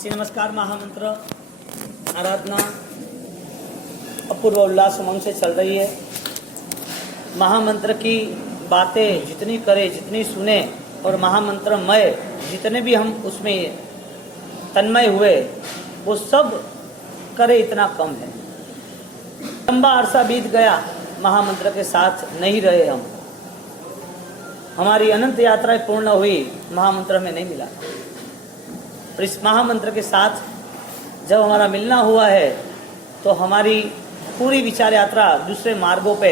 श्री नमस्कार महामंत्र आराधना अपूर्व उल्लास उमंग से चल रही है। महामंत्र की बातें जितनी करें, जितनी सुने और महामंत्रमय जितने भी हम उसमें तन्मय हुए वो सब करे इतना कम है। लंबा अरसा बीत गया, महामंत्र के साथ नहीं रहे हम। हमारी अनंत यात्राएं पूर्ण हुई, महामंत्र में नहीं मिला। और इस महामंत्र के साथ जब हमारा मिलना हुआ है तो हमारी पूरी विचार यात्रा दूसरे मार्गों पे,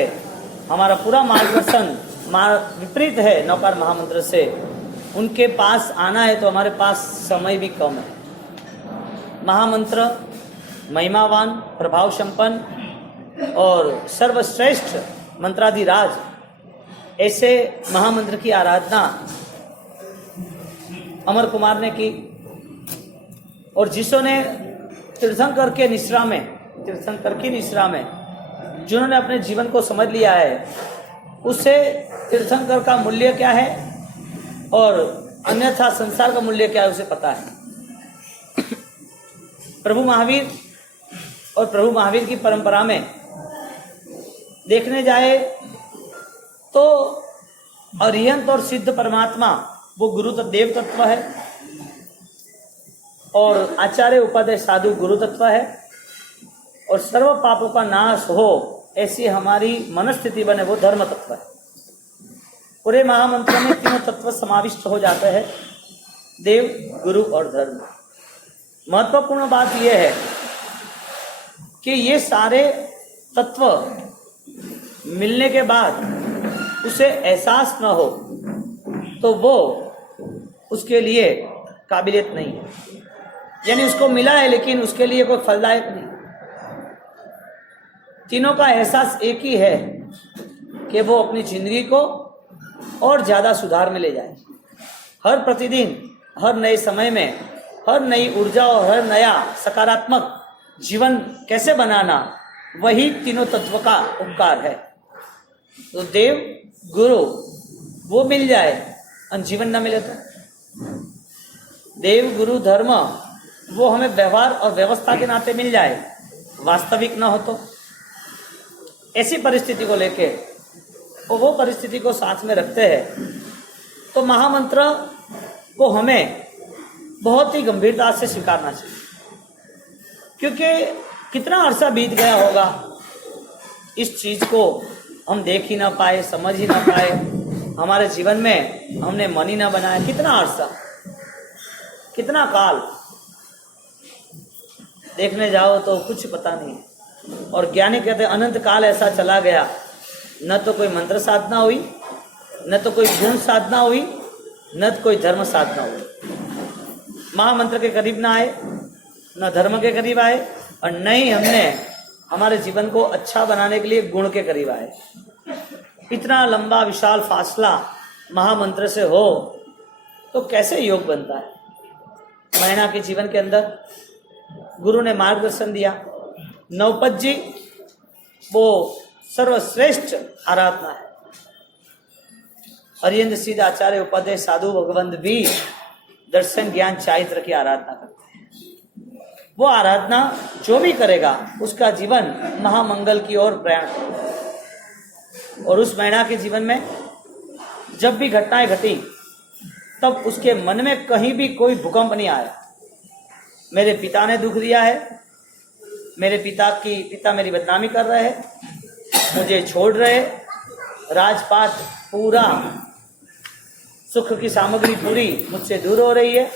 हमारा पूरा मार्गदर्शन विपरीत है नौकार महामंत्र से। उनके पास आना है तो हमारे पास समय भी कम है। महामंत्र महिमावान, प्रभाव संपन्न और सर्वश्रेष्ठ मंत्राधिराज, ऐसे महामंत्र की आराधना अमर कुमार ने की। और जिसने तीर्थंकर की निश्रा में जिन्होंने अपने जीवन को समझ लिया है, उसे तीर्थंकर का मूल्य क्या है और अन्यथा संसार का मूल्य क्या है उसे पता है। प्रभु महावीर और प्रभु महावीर की परंपरा में देखने जाए तो अरिहंत और सिद्ध परमात्मा वो गुरु देव तत्व है और आचार्य उपाध्याय साधु गुरु तत्व है और सर्व पापों का नाश हो ऐसी हमारी मनस्थिति बने वो धर्म तत्व है। पूरे महामंत्र में तीनों तत्व समाविष्ट हो जाते हैं, देव, गुरु और धर्म। महत्वपूर्ण बात यह है कि ये सारे तत्व मिलने के बाद उसे एहसास न हो तो वो उसके लिए काबिलियत नहीं है। यानी उसको मिला है लेकिन उसके लिए कोई फलदायक नहीं। तीनों का एहसास एक ही है कि वो अपनी जिंदगी को और ज़्यादा सुधार में ले जाए। हर प्रतिदिन, हर नए समय में, हर नई ऊर्जा और हर नया सकारात्मक जीवन कैसे बनाना, वही तीनों तत्व का उपकार है। तो देव, गुरु वो मिल जाए और जीवन न मिले तो देव, गुरु, धर्म वो हमें व्यवहार और व्यवस्था के नाते मिल जाए, वास्तविक न हो तो ऐसी परिस्थिति को लेके वो परिस्थिति को साथ में रखते हैं तो महामंत्र को हमें बहुत ही गंभीरता से स्वीकारना चाहिए। क्योंकि कितना अरसा बीत गया होगा, इस चीज को हम देख ही ना पाए, समझ ही ना पाए, हमारे जीवन में हमने मन ही ना बनाया। कितना अरसा, कितना काल, देखने जाओ तो कुछ पता नहीं। और ज्ञानी कहते हैं अनंत काल ऐसा चला गया, न तो कोई मंत्र साधना हुई, न तो कोई गुण साधना हुई, न तो कोई धर्म साधना हुई। महामंत्र के करीब ना आए, न धर्म के करीब आए और न ही हमने हमारे जीवन को अच्छा बनाने के लिए गुण के करीब आए। इतना लंबा विशाल फासला महामंत्र से हो तो कैसे योग बनता है। महिला के जीवन के अंदर गुरु ने मार्गदर्शन दिया। नवपत जी वो सर्वश्रेष्ठ आराधना है। अरिहंत सिद्ध आचार्य उपाध्याय साधु भगवंत भी दर्शन ज्ञान चारित्र की आराधना करते हैं। वो आराधना जो भी करेगा उसका जीवन महामंगल की ओर प्रयाण करेगा। और उस महिला के जीवन में जब भी घटनाएं घटी तब उसके मन में कहीं भी कोई भूकंप नहीं आया। मेरे पिता ने दुख दिया है, मेरे पिता मेरी बदनामी कर रहे हैं, मुझे छोड़ रहे, राजपाट पूरा, सुख की सामग्री पूरी मुझसे दूर हो रही है,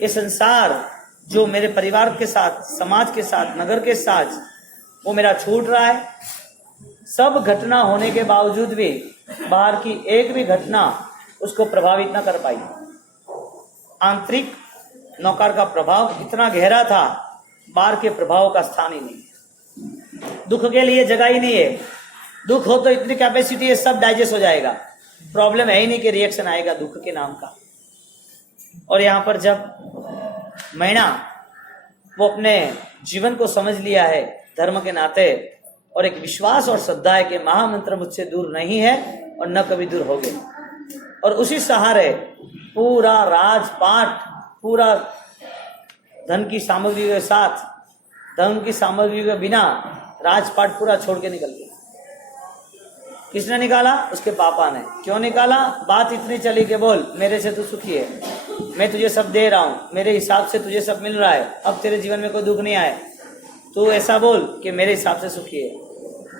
ये संसार जो मेरे परिवार के साथ, समाज के साथ, नगर के साथ वो मेरा छूट रहा है। सब घटना होने के बावजूद भी बाहर की एक भी घटना उसको प्रभावित न कर पाई। आंतरिक नौकार का प्रभाव इतना गहरा था, बाहर के प्रभाव का स्थान ही नहीं। दुख के लिए जगह ही नहीं है। दुख हो तो इतनी कैपेसिटी है, सब डाइजेस्ट हो जाएगा। प्रॉब्लम है ही नहीं कि रिएक्शन आएगा दुख के नाम का। और यहाँ पर जब मैना वो अपने जीवन को समझ लिया है धर्म के नाते और एक विश्वास और श्रद्धा है कि महामंत्र मुझसे दूर नहीं है और न कभी दूर होगे, और उसी सहारे पूरा राजपाट, पूरा धन की सामग्री के साथ, धन की सामग्री के बिना राजपाट पूरा छोड़ के निकल गया। किसने निकाला? उसके पापा ने। क्यों निकाला? बात इतनी चली कि बोल मेरे से तू सुखी है, मैं तुझे सब दे रहा हूँ, मेरे हिसाब से तुझे सब मिल रहा है, अब तेरे जीवन में कोई दुख नहीं आए, तू ऐसा बोल कि मेरे हिसाब से सुखी है।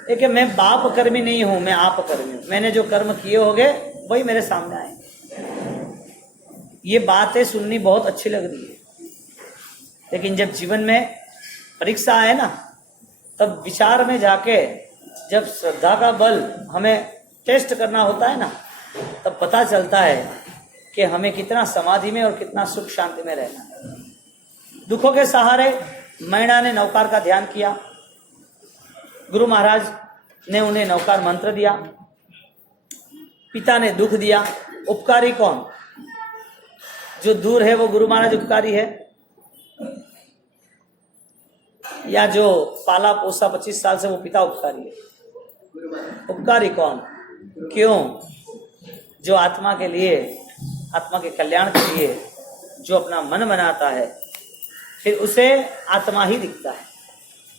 लेकिन मैं बाप कर्मी नहीं हूँ, मैं आप कर्मी हूँ, मैंने जो कर्म किए होंगे वही मेरे सामने आए। ये बातें सुननी बहुत अच्छी लग रही है, लेकिन जब जीवन में परीक्षा आए ना, तब विचार में जाके जब श्रद्धा का बल हमें टेस्ट करना होता है ना, तब पता चलता है कि हमें कितना समाधि में और कितना सुख शांति में रहना है। दुखों के सहारे मैना ने नौकार का ध्यान किया, गुरु महाराज ने उन्हें नौकार मंत्र दिया, पिता ने दुख दिया। उपकारी कौन? जो दूर है वो गुरु महाराज उपकारी है, या जो पाला पोसा 25 साल से वो पिता उपकारी है? उपकारी कौन? क्यों? जो आत्मा के लिए, आत्मा के कल्याण के लिए जो अपना मन बनाता है, फिर उसे आत्मा ही दिखता है।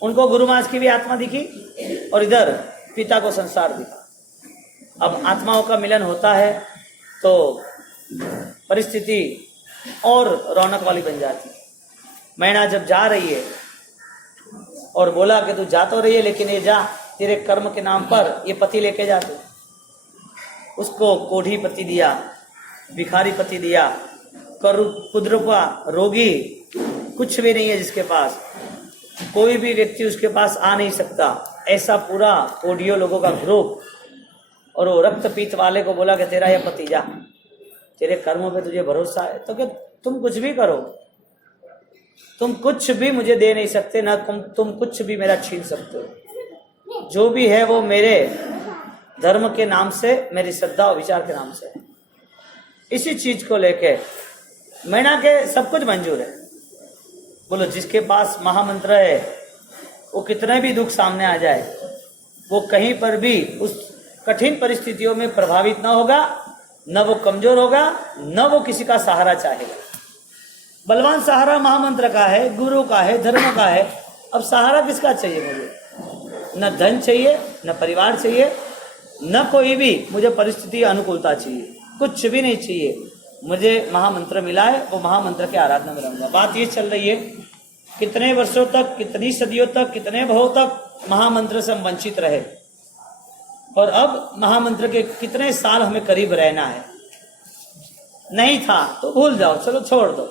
उनको गुरु महाराज की भी आत्मा दिखी और इधर पिता को संसार दिखा। अब आत्माओं का मिलन होता है तो परिस्थिति और रौनक वाली बन जाती है। मैना जब जा रही है और बोला कि तू जा तो रही है, लेकिन ये जा, तेरे कर्म के नाम पर ये पति लेके जाते। उसको कोढ़ी पति दिया, भिखारी पति दिया, कुद्रुपा रोगी, कुछ भी नहीं है जिसके पास, कोई भी व्यक्ति उसके पास आ नहीं सकता, ऐसा पूरा कोढ़ियों लोगों का ग्रुप। और वो रक्तपीत वाले को बोला कि तेरा यह पति जा, तेरे कर्मों पे तुझे भरोसा है तो कि तुम कुछ भी करो, तुम कुछ भी मुझे दे नहीं सकते, ना तुम कुछ भी मेरा छीन सकते हो। जो भी है वो मेरे धर्म के नाम से, मेरी श्रद्धा और विचार के नाम से। इसी चीज को लेके मैना के सब कुछ मंजूर है। बोलो जिसके पास महामंत्र है वो कितने भी दुख सामने आ जाए, वो कहीं पर भी उस कठिन परिस्थितियों में प्रभावित न होगा, न वो कमजोर होगा, न वो किसी का सहारा चाहेगा। बलवान सहारा महामंत्र का है, गुरु का है, धर्म का है। अब सहारा किसका चाहिए मुझे? न धन चाहिए, न परिवार चाहिए, न कोई भी मुझे परिस्थिति अनुकूलता चाहिए, कुछ भी नहीं चाहिए। मुझे महामंत्र मिला है, वो महामंत्र के आराधना में रहूंगा। बात ये चल रही है कितने वर्षों तक, कितनी सदियों तक, कितने भावों तक महामंत्र से हम वंचित रहे, और अब महामंत्र के कितने साल हमें करीब रहना है। नहीं था तो भूल जाओ, चलो छोड़ दो,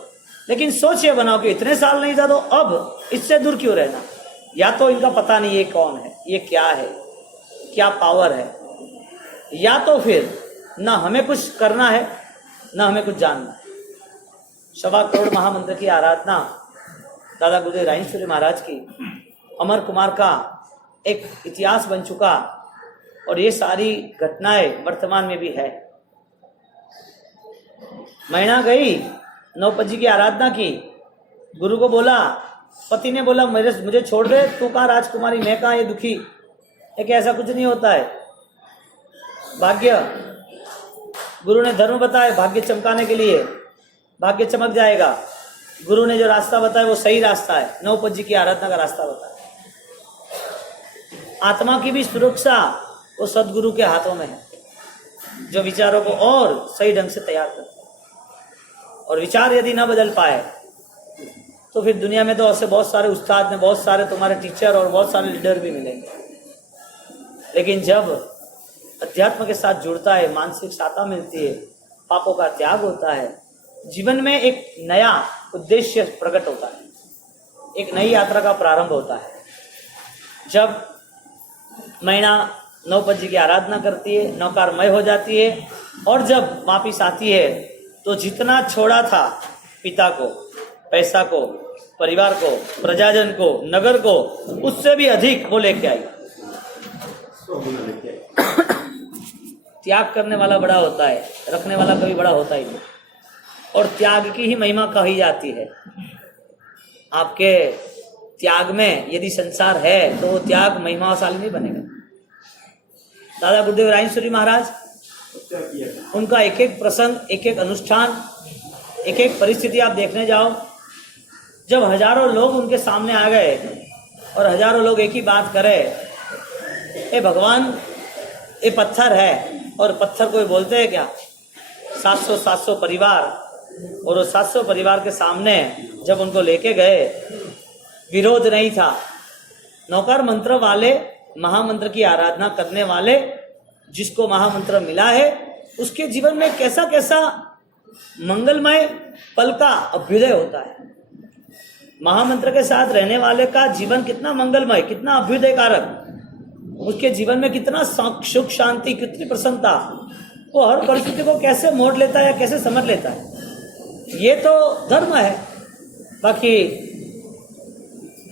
लेकिन सोच ये बनाओ कि इतने साल नहीं था तो अब इससे दूर क्यों रहना। या तो इनका पता नहीं ये कौन है, ये क्या है, क्या पावर है, या तो फिर ना हमें कुछ करना है ना हमें कुछ जानना है। 1.25 करोड़ महामंत्र की आराधना दादा गुरुदेव रायेश्वरी महाराज की, अमर कुमार का एक इतिहास बन चुका, और ये सारी घटनाएं वर्तमान में भी है। मैना गई, नौपजी की आराधना की, गुरु को बोला, पति ने बोला मुझे छोड़ दे, तू कहाँ राजकुमारी, मैं कहाँ ये दुखी है कि ऐसा कुछ नहीं होता है। भाग्य, गुरु ने धर्म बताया भाग्य चमकाने के लिए, भाग्य चमक जाएगा। गुरु ने जो रास्ता बताया वो सही रास्ता है, नौपजी की आराधना का रास्ता बताया। आत्मा की भी सुरक्षा वो सदगुरु के हाथों में है, जो विचारों को और सही ढंग से तैयार करता है। और विचार यदि ना बदल पाए तो फिर दुनिया में तो ऐसे बहुत सारे उस्ताद ने, बहुत सारे तुम्हारे टीचर और बहुत सारे लीडर भी मिलेंगे, लेकिन जब अध्यात्म के साथ जुड़ता है, मानसिक सहायता मिलती है, पापों का त्याग होता है, जीवन में एक नया उद्देश्य प्रकट होता है, एक नई यात्रा का प्रारंभ होता है। जब मैना नौपजी की आराधना करती है, नौकारमय हो जाती है, और जब वापिस आती है तो जितना छोड़ा था पिता को, पैसा को, परिवार को, प्रजाजन को, नगर को, उससे भी अधिक वो लेके आई। त्याग करने वाला बड़ा होता है, रखने वाला कभी बड़ा होता ही नहीं। और त्याग की ही महिमा कही जाती है। आपके त्याग में यदि संसार है तो वो त्याग महिमाशाली नहीं बनेगा। दादा गुरुदेव रायेश्वरी महाराज, उनका एक एक प्रसंग, एक एक अनुष्ठान, एक एक परिस्थिति आप देखने जाओ, जब हजारों लोग उनके सामने आ गए और हजारों लोग एक ही बात करे, ए भगवान, ये पत्थर है, और पत्थर कोई बोलते हैं क्या? 700 परिवार, और वो 700 परिवार के सामने जब उनको लेके गए, विरोध नहीं था। नौकर मंत्र वाले, महामंत्र की आराधना करने वाले, जिसको महामंत्र मिला है, उसके जीवन में कैसा कैसा मंगलमय पल का अभ्युदय होता है। महामंत्र के साथ रहने वाले का जीवन कितना मंगलमय, कितना अभ्युदयकारक, उसके जीवन में कितना सुख शांति, कितनी प्रसन्नता, वो हर परिस्थिति को कैसे मोड़ लेता है, कैसे समझ लेता है। ये तो धर्म है। बाकी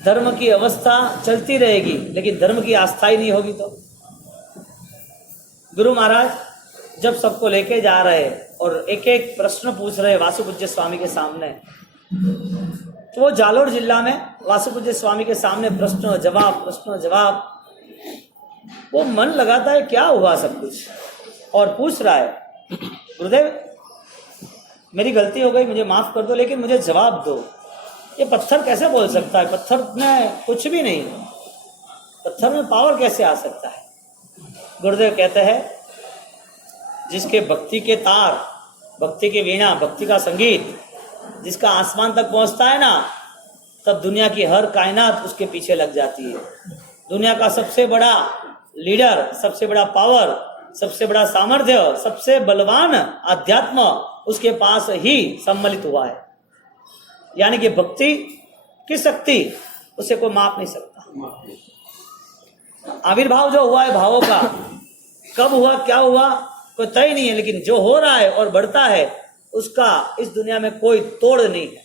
धर्म की अवस्था चलती रहेगी, लेकिन धर्म की आस्था ही नहीं होगी। तो गुरु महाराज जब सबको लेके जा रहे और एक एक प्रश्न पूछ रहे वासुपूज्य स्वामी के सामने, तो वो जालोर जिला में वासुपूज्य स्वामी के सामने प्रश्न जवाब, वो मन लगाता है क्या हुआ सब कुछ, और पूछ रहा है, गुरुदेव मेरी गलती हो गई, मुझे माफ कर दो, लेकिन मुझे जवाब दो, ये पत्थर कैसे बोल सकता है? पत्थर में कुछ भी नहीं, पत्थर में पावर कैसे आ सकता है? गुरुदेव कहते हैं, जिसके भक्ति के तार, भक्ति की वीणा, भक्ति का संगीत जिसका आसमान तक पहुंचता है ना, तब दुनिया की हर कायनात उसके पीछे लग जाती है। दुनिया का सबसे बड़ा लीडर, सबसे बड़ा पावर, सबसे बड़ा सामर्थ्य, सबसे बलवान अध्यात्म उसके पास ही सम्मिलित हुआ है। यानी कि भक्ति की शक्ति उसे कोई माप नहीं सकता। आविर्भाव जो हुआ है भावों का, कब हुआ, क्या हुआ, कोई तय नहीं है, लेकिन जो हो रहा है और बढ़ता है उसका इस दुनिया में कोई तोड़ नहीं है।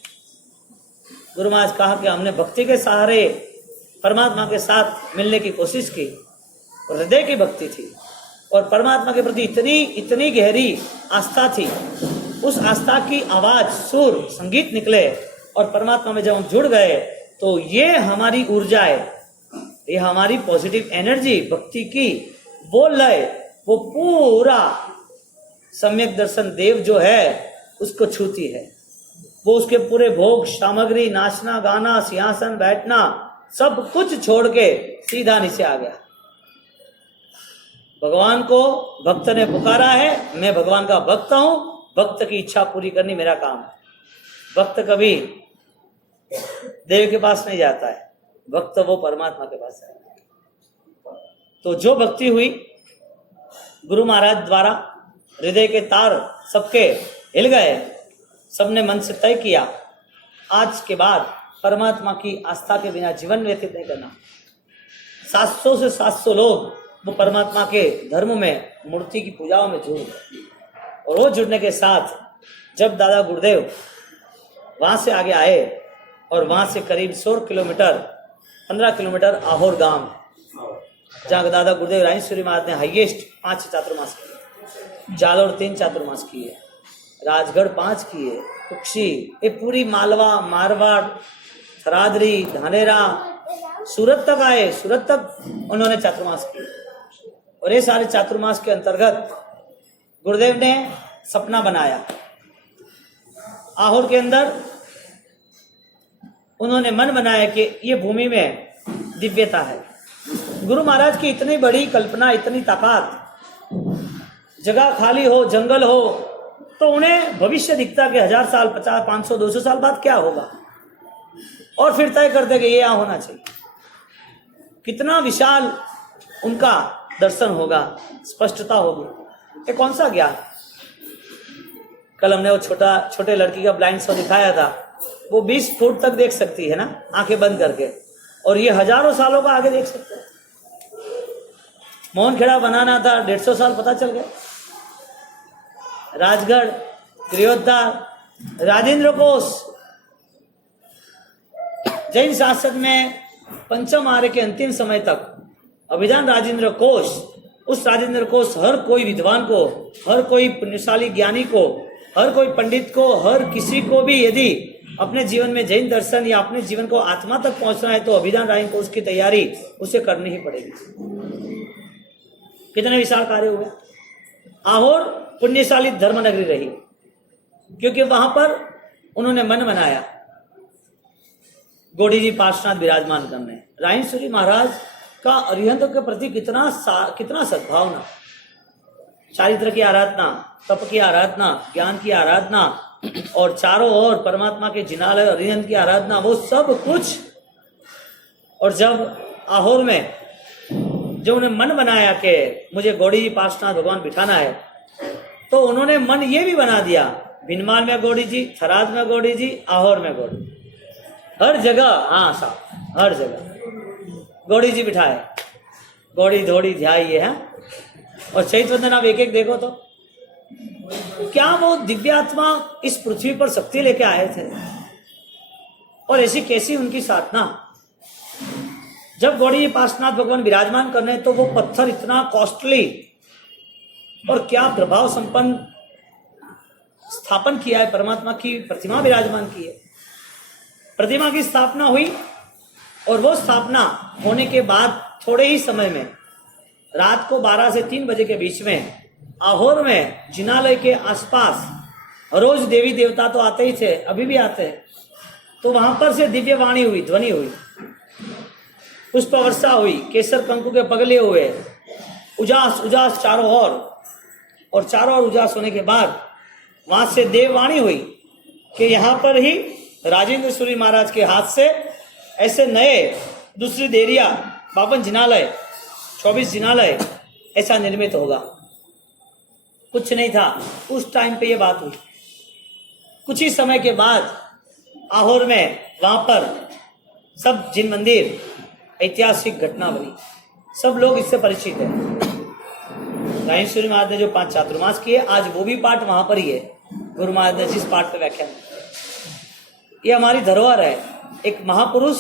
गुरु महाराज कहा कि हमने भक्ति के सहारे परमात्मा के साथ मिलने की कोशिश की, हृदय की भक्ति थी और परमात्मा के प्रति इतनी गहरी आस्था थी। उस आस्था की आवाज, सुर, संगीत निकले और परमात्मा में जब हम जुड़ गए तो ये हमारी ऊर्जा है, ये हमारी पॉजिटिव एनर्जी भक्ति की, वो लय, वो पूरा सम्यक दर्शन देव जो है उसको छूती है। वो उसके पूरे भोग सामग्री, नाचना गाना, सिंहासन बैठना, सब कुछ छोड़ के सीधा नीचे आ गया। भगवान को भक्त ने पुकारा है, मैं भगवान का भक्त हूं, भक्त की इच्छा पूरी करनी मेरा काम है। भक्त कभी देव के पास नहीं जाता है, भक्त वो परमात्मा के पास है। तो जो भक्ति हुई गुरु महाराज द्वारा, हृदय के तार सबके हिल गए, सबने मन से तय किया आज के बाद परमात्मा की आस्था के बिना जीवन व्यतीत नहीं करना। 700 से 700 लोग वो परमात्मा के धर्म में, मूर्ति की पूजाओं में जुड़ गए। और वो जुड़ने के साथ जब दादा गुरुदेव वहां से आगे आए और वहां से करीब 100 किलोमीटर, 15 किलोमीटर आहोर गांव, जहाँ दादा गुरुदेव राजेश्वरी महाराज ने हाईएस्ट 5 चातुर्मास किए, जालोर 3 चातुर्मास किए, राजगढ़ 5 किए, कुक्षी, ये पूरी मालवा, मारवाड़, थरादरी, धानेरा, सूरत तक आए, सूरत तक उन्होंने चातुर्मास किए। और ये सारे चातुर्मास के अंतर्गत गुरुदेव ने सपना बनाया। आहोर के अंदर उन्होंने मन बनाया कि ये भूमि में दिव्यता है। गुरु महाराज की इतनी बड़ी कल्पना, इतनी ताकत, जगह खाली हो, जंगल हो, तो उन्हें भविष्य दिखता कि 1000 साल, 50, 500, 200 साल बाद क्या होगा, और फिर तय करते कि ये यहाँ होना चाहिए। कितना विशाल उनका दर्शन होगा, स्पष्टता होगी। ये कौन सा ज्ञान? कल हमने वो छोटे लड़की का ब्लाइंड शो दिखाया था, वो 20 फुट तक देख सकती है ना, आंखें बंद करके, और ये हजारों सालों का आगे देख सकते हैं। मोहन खेड़ा बनाना था, 150 साल पता चल गया। राजगढ़, त्रियोद्धा, राजेंद्र कोश, जैन शासक में पंचम आर्य के अंतिम समय तक अभिधान राजेंद्र कोश, उस राजेंद्र कोश हर कोई विद्वान को, हर कोई पुण्यशाली ज्ञानी को, हर कोई पंडित को, हर किसी को भी यदि अपने जीवन में जैन दर्शन या अपने जीवन को आत्मा तक पहुंचना है तो अभिधान राजेंद्र कोश की तैयारी उसे करनी ही पड़ेगी। कितने विशाल कार्य हुए। आहोर पुण्यशाली धर्म नगरी रही, क्योंकि वहां पर उन्होंने मन बनाया गौड़ी जी पार्श्वनाथ विराजमान करने। रायेश्वरी महाराज का अरिहंतों के प्रति कितना सद्भावना, चारित्र की आराधना, तप की आराधना, ज्ञान की आराधना और चारों ओर परमात्मा के जिनालय अरिहंत की आराधना, वो सब कुछ। और जब आहोर में जो उन्हें मन बनाया कि मुझे गौड़ी जी पार्श्वनाथ भगवान बिठाना है, तो उन्होंने मन ये भी बना दिया, भिनमाल में गौड़ी जी, थराद में गौड़ी जी, आहोर में गौड़ी, हर जगह, हाँ साहब, हर जगह गौड़ी जी बिठाए, गौड़ी धोड़ी ध्याई है। और चैतवंदन आप एक एक देखो तो क्या वो दिव्यात्मा इस पृथ्वी पर शक्ति लेके आए थे, और ऐसी कैसी उनकी साधना। जब गौड़ी जी पार्श्वनाथ भगवान विराजमान करने, तो वो पत्थर इतना कॉस्टली और क्या प्रभाव संपन्न स्थापन किया है, परमात्मा की प्रतिमा विराजमान की है। प्रतिमा की स्थापना हुई, और वो स्थापना होने के बाद थोड़े ही समय में, रात को 12 से 3 बजे के बीच में, आहोर में जिनालय के आसपास रोज देवी देवता तो आते ही थे, अभी भी आते हैं, तो वहां पर से दिव्य वाणी हुई, ध्वनि हुई, पुष्प वर्षा हुई, केसर कंकु के पगले हुए, उजास उजास चारों ओर, और चारों ओर उजास होने के बाद वहां से देववाणी हुई कि यहाँ पर ही राजेंद्र सूरी महाराज के हाथ से ऐसे नए दूसरी देरिया 52 जिनालय, 24 जिनालय ऐसा निर्मित होगा। कुछ नहीं था उस टाइम पे ये बात हुई। कुछ ही समय के बाद आहोर में वहां पर सब जिन मंदिर, ऐतिहासिक घटना बनी, सब लोग इससे परिचित हैं। रायेश्वरी महाराज ने जो 5 चातुर्मास किए, आज वो भी पाठ वहां पर ही है। गुरु महाराज ने जिस पाठ पे व्याख्यान, ये हमारी धरोहर है। एक महापुरुष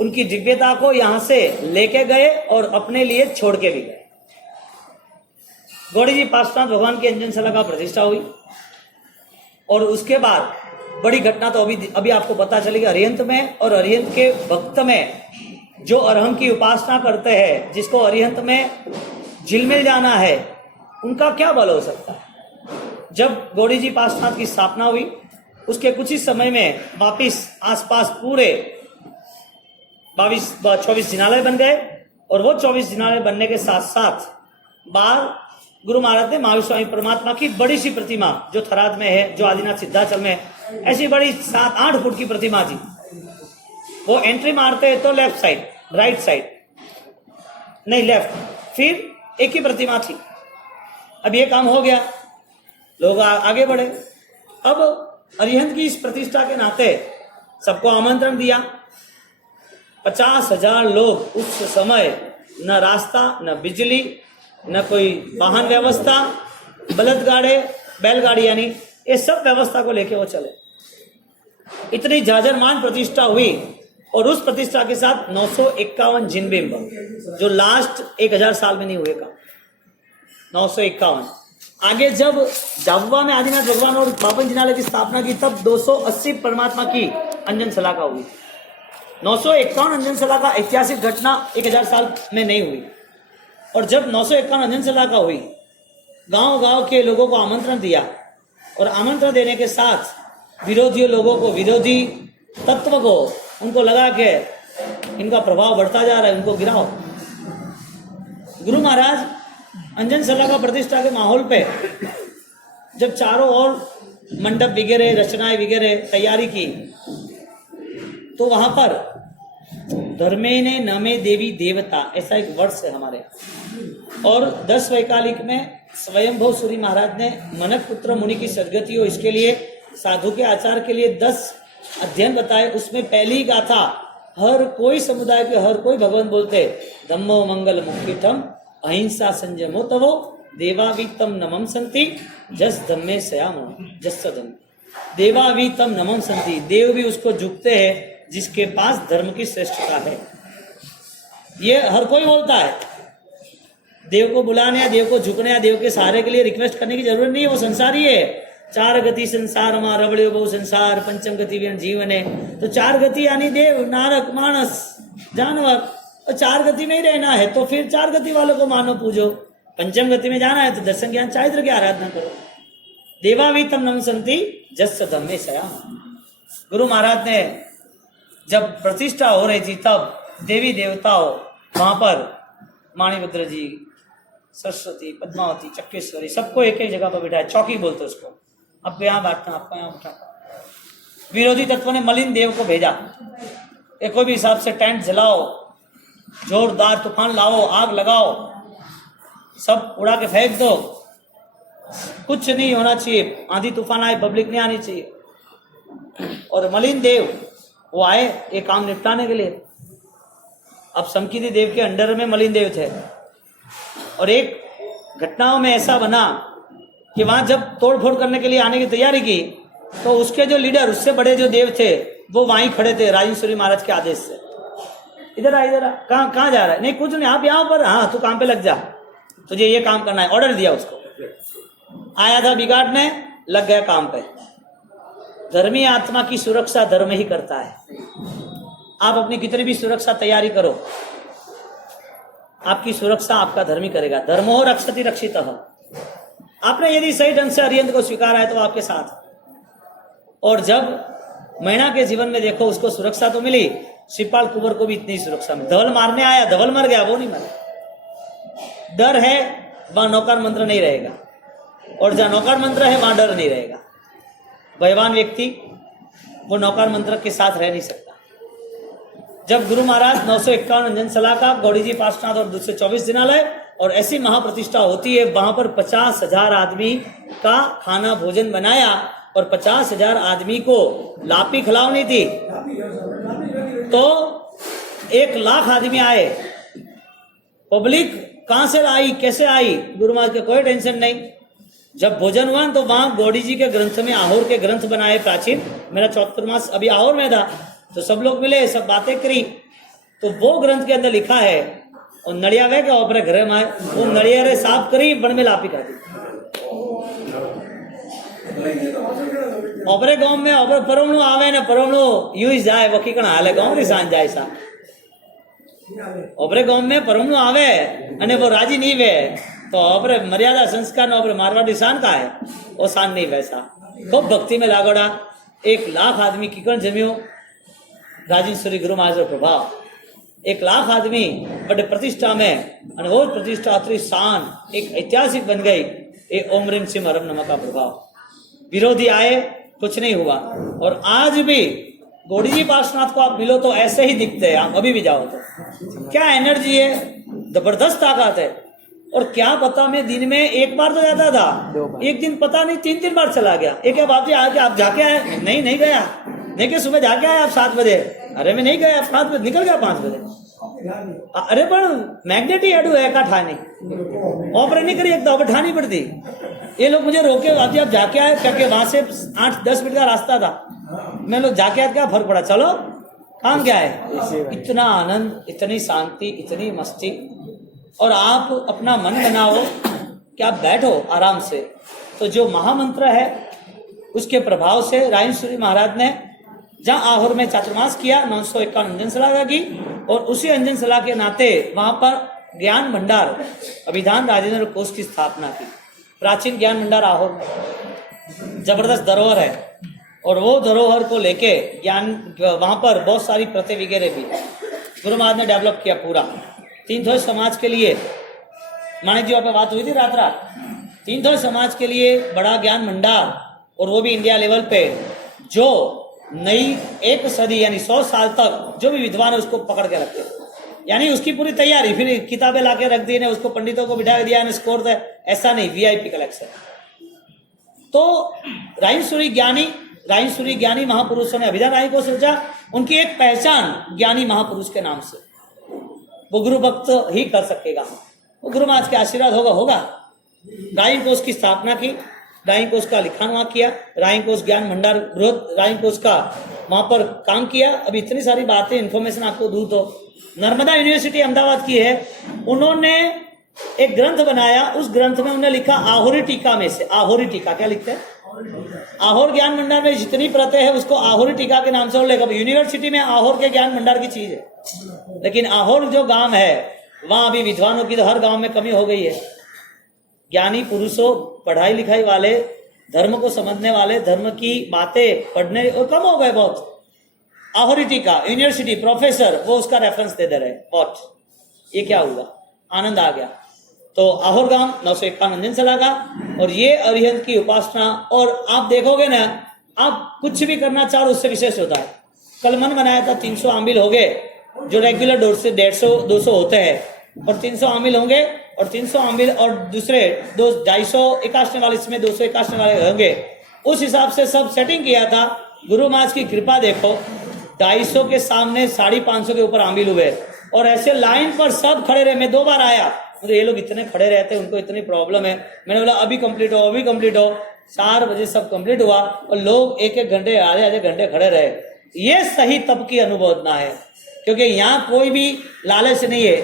उनकी दिव्यता को यहां से लेके गए और अपने लिए छोड़ के भी गए। गौड़ी जी पार्श्वनाथ भगवान की अंजनशाला का प्रतिष्ठा हुई, और उसके बाद बड़ी घटना तो अभी आपको पता चलेगी। अरिहंत में और अरिहंत के भक्त में जो अरहम की उपासना करते हैं, जिसको अरिहंत में झिलमिल जाना है, उनका क्या बल हो सकता है। जब गौड़ी जी पार्श्वनाथ की स्थापना हुई, उसके कुछ ही समय में वापिस आसपास पूरे 24 जिनालय बन गए, और वो 24 जिनालय बनने के साथ साथ बाहर गुरु महाराज ने महावीर स्वामी परमात्मा की बड़ी सी प्रतिमा, जो थराद में है, जो आदिनाथ सिद्धाचल में, ऐसी बड़ी 7-8 फुट की प्रतिमा थी। वो एंट्री मारते हैं तो लेफ्ट साइड, राइट साइड नहीं, लेफ्ट, फिर एक ही प्रतिमा थी। अब ये काम हो गया, लोग आगे बढ़े। अब अरिहंत की इस प्रतिष्ठा के नाते सबको आमंत्रण दिया। 50,000 लोग उस समय, न रास्ता, न बिजली, न कोई वाहन व्यवस्था, बलदगाड़े, बैलगाड़ी, यानी ये सब व्यवस्था को लेके वो चले। इतनी जाजरमान प्रतिष्ठा हुई, और उस प्रतिष्ठा के साथ 951 जिनबिंब, जो लास्ट 1000 साल में नहीं हुए का, 951। आगे जब जाबुआ में आदिनाथ भगवान और 52 जिनालय की स्थापना की, तब 280 परमात्मा की अंजन सलाका हुई। 951 अंजन सलाका ऐतिहासिक घटना 1000 साल में नहीं हुई। और जब 951 अंजन सलाका हुई, गांव-गांव के लोगों को आमंत्रण दिया, और आमंत्रण देने के साथ विरोधी लोगों को, विरोधी तत्व को, उनको लगा कि इनका प्रभाव बढ़ता जा रहा है, उनको गिराओ। गुरु महाराज अंजन सलाका प्रतिष्ठा के माहौल पे जब चारों ओर मंडप वगैरह, रचनाएं वगैरह तैयारी की, तो वहां पर धर्मेने नमे देवी देवता, ऐसा एक वर्ष है हमारे यहाँ। और 10 वैकालिक में स्वयंभव सूरी महाराज ने मनक पुत्र मुनि की सदगति हो, इसके लिए साधु के आचार के लिए 10 अध्ययन बताए। उसमें पहली गाथा, हर कोई समुदाय के हर कोई भगवान बोलते, धम्मो मंगल मुक्तिठम अहिंसा संयमो तवो देवावीतम नमम संति जस धम्मे सयामो जस धम। देवावीतम नमम संति, देव भी उसको झुकते हैं जिसके पास धर्म की श्रेष्ठता है। ये हर कोई बोलता है। देव को बुलाने या देव को झुकने या देव के सहारे के लिए रिक्वेस्ट करने की जरूरत नहीं है, वो संसारी है। 4 गति संसार मा रबड़े बहु संसार, पंचम गति जीवन है। तो 4 गति यानी देव, नारक, मानस, जानवर, और 4 गति में ही रहना है, तो फिर 4 गति वालों को मानो, पूजो। पंचम गति में जाना है तो दर्शन ज्ञान चारित्र की आराधना करो। देवावीतम नम संति जस धम्मे सया। गुरु महाराज ने जब प्रतिष्ठा हो रही थी तब देवी देवताओं वहां पर माणिभद्र जी, सरस्वती, पद्मावती, चक्रेश्वरी सबको एक एक जगह पर बिठाया, चौकी बोलते उसको। अब यहाँ बैठना, आपको यहाँ उठाना। विरोधी तत्वों ने मलिन देव को भेजा कि कोई भी हिसाब से टेंट जलाओ, जोरदार तूफान लाओ, आग लगाओ, सब उड़ा के फेंक दो, कुछ नहीं होना चाहिए, आंधी तूफान आए, पब्लिक नहीं आनी चाहिए। और मलिन देव वो आए ये काम निपटाने के लिए। अब समकीर्ति देव के अंडर में मलिन देव थे, और एक घटनाओं में ऐसा बना कि वहां जब तोड़फोड़ करने के लिए आने की तैयारी की तो उसके जो लीडर, उससे बड़े जो देव थे, वो वहीं खड़े थे राजेश्वरी महाराज के आदेश से। इधर आ, इधर आ, कहाँ जा रहा है? नहीं कुछ नहीं, आप यहाँ पर, हाँ तू काम पे लग जा, तुझे ये काम करना है, ऑर्डर दिया उसको। आया था बिगाड़ने, लग गया काम पे। धर्मी आत्मा की सुरक्षा धर्म ही करता है। आप अपनी कितनी भी सुरक्षा तैयारी करो, आपकी सुरक्षा आपका धर्म ही करेगा। धर्मो रक्षति रक्षितः। आपने यदि सही ढंग से अरिहंत को स्वीकारा है तो आपके साथ। और जब मैना के जीवन में देखो, उसको सुरक्षा तो मिली, शिवपाल कुंवर को भी इतनी सुरक्षा मिली। धवल मारने आया, धवल मर गया, वो नहीं मरा। डर है वहां नौकार मंत्र नहीं रहेगा, और जहां नौकार मंत्र है वहां डर नहीं रहेगा। भयवान व्यक्ति वो नौकार मंत्र के साथ रह नहीं सकता। जब गुरु महाराज 951 अंजन सलाह का, गौड़ी जी पार्श्वनाथ और 224 दिनालय, और ऐसी महाप्रतिष्ठा होती है, वहां पर 50,000 आदमी का खाना भोजन बनाया, और 50,000 आदमी को लापी खिलावनी थी, तो 1,00,000 आदमी आए। पब्लिक कहां से आई, कैसे आई, गुरु महाराज के कोई टेंशन नहीं। जब भोजन हुआ तो वहां गौड़ी जी के ग्रंथ में, आहोर के ग्रंथ बनाए प्राचीन, मेरा 74 मास अभी आहोर में था, तो सब लोग मिले, सब बातें करी, तो वो ग्रंथ के अंदर लिखा है, और नड़िया गए क्या अपने घर में, वो नड़िया रे साफ करी, बन में लापी खाती। ओपरे गांव में ओपरे परमणु आवे ने परमणु यूं जाए, वकी कण हाले गांव री सांझ जाए सा। ओपरे गांव में परमणु आवे अने वो राजी नहीं वे, तो ओपरे मर्यादा संस्कार ने ओपरे मारवाड़ी शान का है, वो शान नहीं वैसा। खूब भक्ति में लागोड़ा 1,00,000 आदमी किकण जम्यो। राजेश्वरी गुरु महाराज का प्रभाव, 1,00,000 आदमी बड़े प्रतिष्ठा में, और वो प्रतिष्ठा अतरी शान एक ऐतिहासिक बन गई। ये ओम ह्रीम सिंह हरम नमः का प्रभाव। विरोधी आए, कुछ नहीं हुआ। और आज भी गौड़ी जी पार्श्वनाथ को आप मिलो तो ऐसे ही दिखते हैं, आप अभी भी जाओ तो। क्या एनर्जी है, जबरदस्त ताकत है। और क्या पता, मैं दिन में एक बार तो जाता था, एक दिन पता नहीं 3-3 बार चला गया। एक बाप जी आके आप जाके आए? नहीं गया। नहीं कि सुबह जाके आए आप 7 बजे? अरे मैं नहीं गया, 5 बजे निकल गया, 5 बजे। अरे पर मैग्नेटिक हेडू है का ठानी ऑपरेट नहीं करी, एक तो बैठानी पड़ती। ये लोग मुझे रोके, आप जाके आए क्योंकि वहां से 8-10 मिनट का रास्ता था। मैं लोग जाके आए, क्या फर्क पड़ा, चलो काम क्या है। इतना आनंद, इतनी शांति, इतनी मस्ती। और आप अपना मन बनाओ कि आप बैठो आराम से, तो जो महामंत्र है उसके प्रभाव से राजेश्वरी महाराज ने जहाँ आहोर में चातुर्मास किया, 951 अंजन सलाह की, और उसी अंजन सलाह के नाते वहां पर ज्ञान भंडार अभिधान राजेंद्र कोष की स्थापना की। प्राचीन ज्ञान भंडार आहोर में जबरदस्त धरोहर है, और वो धरोहर को लेके ज्ञान वहां पर बहुत सारी प्रति वगैरह भी गुरु महाराज ने डेवलप किया पूरा। तीन समाज के लिए, माणिक जी पे बात हुई थी रात, तीन समाज के लिए बड़ा ज्ञान भंडार, और वो भी इंडिया लेवल पे, जो नई 1 सदी यानी 100 साल तक जो भी विद्वान है उसको पकड़ के रखते, यानी उसकी पूरी तैयारी, फिर किताबें लाके रख दी ने, उसको पंडितों को बिठा दिया, स्कोर दे, ऐसा नहीं, वीआईपी कलेक्शन। तो राजेश्वरी ज्ञानी महापुरुषों ने अभिधान राय को सोचा, उनकी एक पहचान ज्ञानी महापुरुष के नाम से, वो गुरु भक्त ही कर सकेगा, वो गुरु महाराज के आशीर्वाद होगा। राय कोष की स्थापना की, राय कोष का लिखान वहां किया, राय कोष ज्ञान भंडार बृहद राय कोष का वहां पर काम किया। अब इतनी सारी बातें, इन्फॉर्मेशन आपको दूं तो नर्मदा यूनिवर्सिटी अहमदाबाद की है, उन्होंने एक ग्रंथ बनाया, उस ग्रंथ में उन्होंने लिखा आहोरी टीका में से, आहोरी टीका क्या लिखते हैं, आहोर ज्ञान भंडार में जितनी प्रतें है उसको आहोरी टीका के नाम से उल्लेख। यूनिवर्सिटी में आहोर के ज्ञान भंडार की चीज है, लेकिन आहोर जो गांव है वहां अभी विद्वानों की तो हर गांव में कमी हो गई है। ज्ञानी पुरुषों, पढ़ाई लिखाई वाले, धर्म को समझने वाले, धर्म की बातें पढ़ने कम हो गए बहुत। अथॉरिटी का, यूनिवर्सिटी, प्रोफेसर, वो उसका रेफरेंस दे रहे हैं। वॉट, ये क्या हुआ? आनंद आ गया। तो आहोरगाम 951 दिन चला गया और ये अरिहंत की उपासना। और आप देखोगे ना, आप कुछ भी करना चाहो उससे विशेष होता है। कल मन बनाया था 300 आमिल हो गए, जो रेगुलर 150-200 होते हैं, और 300 आमिल होंगे, और 300 आमिल और दूसरे 250 एकाशने वाले, इसमें 200 एकाशने वाले होंगे। उस हिसाब से सब सेटिंग किया था। गुरु महाराज की कृपा देखो, 250 के सामने 550 के ऊपर आमिल हुए, और ऐसे लाइन पर सब खड़े रहे। मैं 2 बार आया, मुझे ये लोग इतने खड़े रहते हैं, उनको इतनी प्रॉब्लम है। मैंने बोला अभी कंप्लीट हो, अभी कंप्लीट हो। 4 बजे सब कंप्लीट हुआ और लोग 1-1 घंटे, आधे घंटे खड़े रहे। ये सही तप की अनुभवना है, क्योंकि यहाँ कोई भी लालच नहीं है।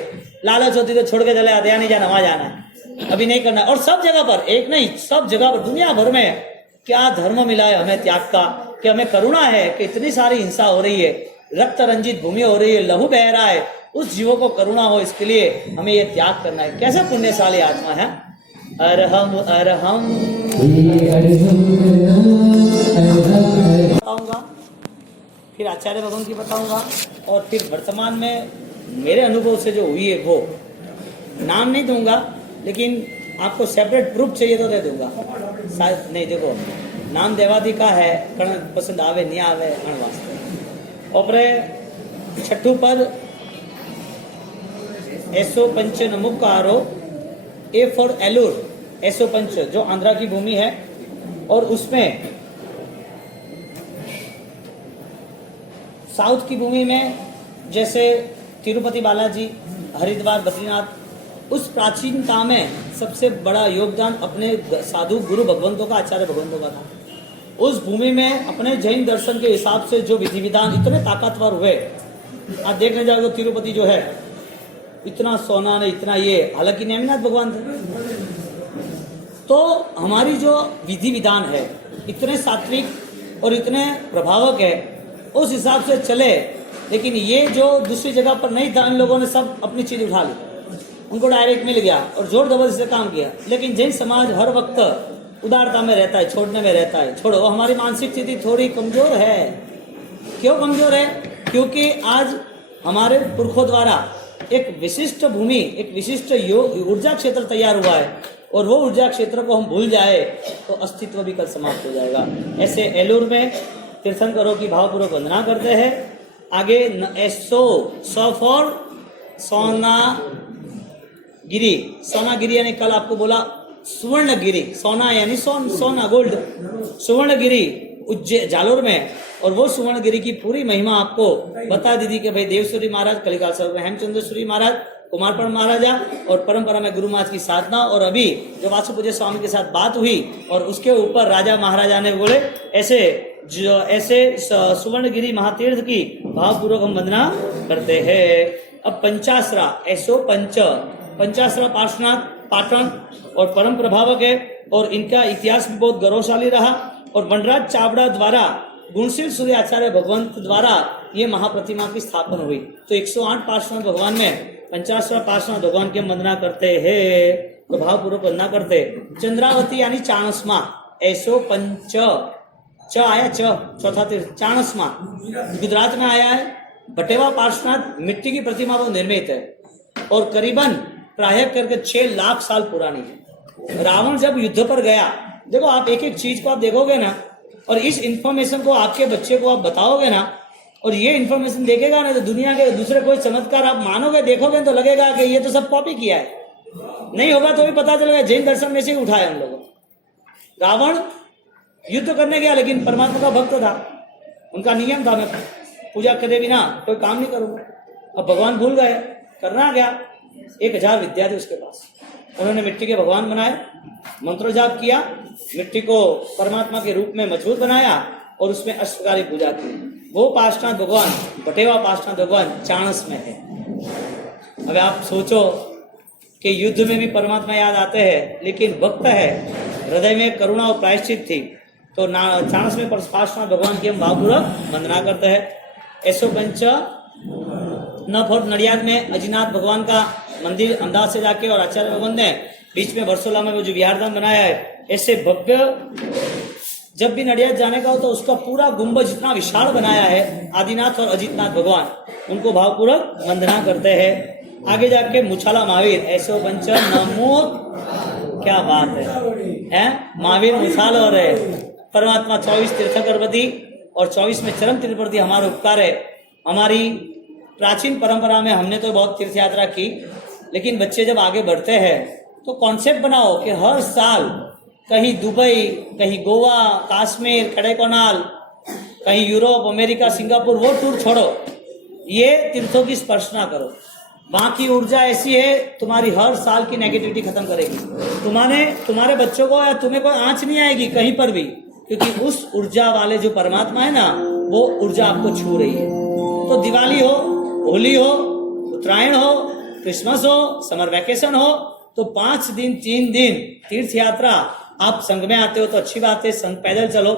लालच होती तो छोड़ के चले आते, नहीं जाना, वहां जाना है, अभी नहीं करना। और सब जगह पर, एक नहीं, सब जगह पर, दुनिया भर में क्या धर्म मिला है हमें त्याग का, कि हमें करुणा है कि इतनी सारी हिंसा हो रही है, रक्त रंजित भूमि हो रही है, लहू बह रहा है, उस जीवों को करुणा हो, इसके लिए हमें ये त्याग करना है। कैसा पुण्यशाली आत्मा है। अरहम अरहम बताऊंगा, फिर आचार्य भगवान की बताऊंगा, और फिर वर्तमान में मेरे अनुभव से जो हुई है वो नाम नहीं दूंगा, लेकिन आपको सेपरेट प्रूफ चाहिए तो दे दूंगा। शायद नहीं, देखो नाम देवादी का है, कण पसंद आवे नहीं आवे अण वास्ते। और छठू पद एसो पंच नमुकारो, ए फॉर एलूर, एसो पंच जो आंध्रा की भूमि है, और उसमें साउथ की भूमि में जैसे तिरुपति बालाजी, हरिद्वार, बद्रीनाथ, उस प्राचीनता में सबसे बड़ा योगदान अपने साधु गुरु भगवंतों का, आचार्य भगवंतों का था। उस भूमि में अपने जैन दर्शन के हिसाब से जो विधि विधान इतने ताकतवर हुए, आप देखने जाओगे तो तिरुपति जो है इतना सोना ने, इतना ये, हालांकि नेमिनाथ भगवान थे। तो हमारी जो विधि विधान है इतने सात्विक और इतने प्रभावक है, उस हिसाब से चले। लेकिन ये जो दूसरी जगह पर नहीं था, इन लोगों ने सब अपनी चीज उठा ली, उनको डायरेक्ट मिल गया और जोर जबरदस्ती से काम किया। लेकिन जैन समाज हर वक्त उदारता में रहता है, छोड़ने में रहता है। छोड़ो, हमारी मानसिक स्थिति थोड़ी कमजोर है। क्यों कमजोर है? क्योंकि आज हमारे पुरखों द्वारा एक विशिष्ट भूमि, एक विशिष्ट ऊर्जा क्षेत्र तैयार हुआ है, और वो ऊर्जा क्षेत्र को हम भूल जाए तो अस्तित्व भी कल समाप्त हो जाएगा। ऐसे एलूर में तीर्थंकरों की भावपूर्वक वंदना करते हैं। आगे सो फॉर सोनागिरी, सोनागिरी यानी कल आपको बोला सुवर्णगिरी, सोना यानी सोना गोल्ड, सुवर्णगिरी जालोर में। और वो सुवर्णगिरी की पूरी महिमा आपको बता दी थी कि भाई देवसूरी महाराज, कलिकाल सर्व हेमचंद्रसूरी महाराज, कुमारपण महाराजा, और परंपरा में गुरु महाराज की साधना। और अभी जो वासु पूज्य स्वामी के साथ बात हुई, और उसके ऊपर राजा महाराजा ने बोले ऐसे सुवर्णगिरी महातीर्थ की भावपूर्वक हम वंदना करते हैं। अब पंचाश्रा, ऐसो पंचाश्रा पार्श्वनाथ पाटन और परम प्रभावक है, और इनका इतिहास भी बहुत गौरवशाली रहा। और वनराज चावड़ा द्वारा, गुणशील सूर्य आचार्य भगवंत द्वारा ये महाप्रतिमा की स्थापना हुई। तो 108 पार्श्वनाथ भगवान में 50वां पार्श्वनाथ भगवान की हम वंदना करते हैं, तो भावपूर्वक वंदना करते। चंद्रावती यानी चाणस्मा, ऐसो पंच च आया, चौथा तीर्थ चाणस्मा गुजरात में आया है। बटेवा पार्श्वनाथ मिट्टी की प्रतिमा वो निर्मित है, और करीबन प्राय करके 6 लाख साल पुरानी है। रावण जब युद्ध पर गया, देखो आप एक एक चीज को आप देखोगे ना, और इस इंफॉर्मेशन को आपके बच्चे को आप बताओगे ना, और ये इंफॉर्मेशन देखेगा ना, तो दुनिया के दूसरे कोई चमत्कार आप मानोगे, देखोगे तो लगेगा कि ये तो सब कॉपी किया है। नहीं होगा तो भी पता चलेगा जैन दर्शन में से ही उठाया हम लोगों। रावण युद्ध करने गया, लेकिन परमात्मा का भक्त था, उनका नियम था मैं पूजा करे बिना कोई काम नहीं करूंगा। अब भगवान भूल गए, करना गया। 1000 विद्या थी उसके पास, उन्होंने मिट्टी के भगवान बनाए, मंत्र जाप किया, मिट्टी को परमात्मा के रूप में मजबूत बनाया, और उसमें अष्टप्रकारी पूजा की। वो पार्श्वनाथ भगवान, बटेवा पार्श्वनाथ भगवान चाणस में है। अब आप सोचो कि युद्ध में भी परमात्मा याद आते हैं, लेकिन भक्त है, हृदय में करुणा और प्रायश्चित थी, तो चाणस में पार्श्वनाथ भगवान की हम भावपूर्वक वंदना करते हैं। ऐसो पंच न फॉर नडियाद में अजिनाथ भगवान का मंदिर अहमदाबाद से जाके, और आचार्य भगवान ने बीच में वर्सोला में वो जो विहारधाम बनाया है, ऐसे भव्य जब भी नडियाद जाने का हो तो उसका पूरा गुंबज इतना विशाल बनाया है, आदिनाथ और अजितनाथ भगवान उनको भावपूर्वक वंदना करते हैं। आगे जाके मुछाला महावीर ऐसो पंचम नमो, क्या बात है महावीर मुछाल और परमात्मा 24 तीर्थकरपति और 24 में चरम तीर्थप्रति हमारा उपकार है। हमारी प्राचीन परंपरा में हमने तो बहुत तीर्थ यात्रा की, लेकिन बच्चे जब आगे बढ़ते हैं तो कॉन्सेप्ट बनाओ कि हर साल कहीं दुबई, कहीं गोवा, कश्मीर, कड़ेकोनाल, कहीं यूरोप, अमेरिका, सिंगापुर, वो टूर छोड़ो, ये तीर्थों की स्पर्शना करो। वहाँ की ऊर्जा ऐसी है तुम्हारी हर साल की नेगेटिविटी खत्म करेगी। तुम्हारे बच्चों को या तुम्हें कोई आंच नहीं आएगी कहीं पर भी, क्योंकि उस ऊर्जा वाले जो परमात्मा है ना, वो ऊर्जा आपको छू रही है। तो दिवाली हो, होली हो, उत्तरायण हो, क्रिसमस हो, समर वैकेशन हो, तो 5 दिन 3 दिन तीर्थ यात्रा, आप संघ में आते हो तो अच्छी बात है, संघ पैदल चलो।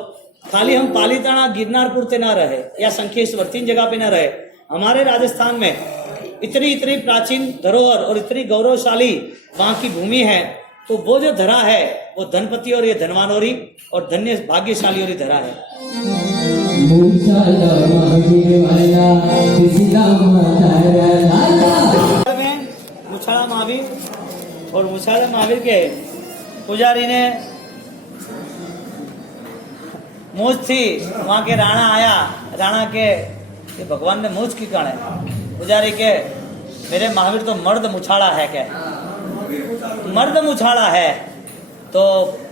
खाली हम पालीताना गिरनारपुर पे ना रहे या संखेश्वर 3 जगह पे ना रहे। हमारे राजस्थान में इतनी प्राचीन धरोहर और इतनी गौरवशाली वहाँ की भूमि है, तो वो जो धरा है वो धनपति और ये धनवानोरी और धन्य भाग्यशाली और धरा है। मुछाला महावीर और मुछाला महावीर के पुजारी ने मूछ थी, वहाँ के राणा आया, राणा के भगवान ने मूछ की कण है। पुजारी के मेरे महावीर तो मर्द मुछाड़ा है, क्या मर्द मुछाड़ा है। तो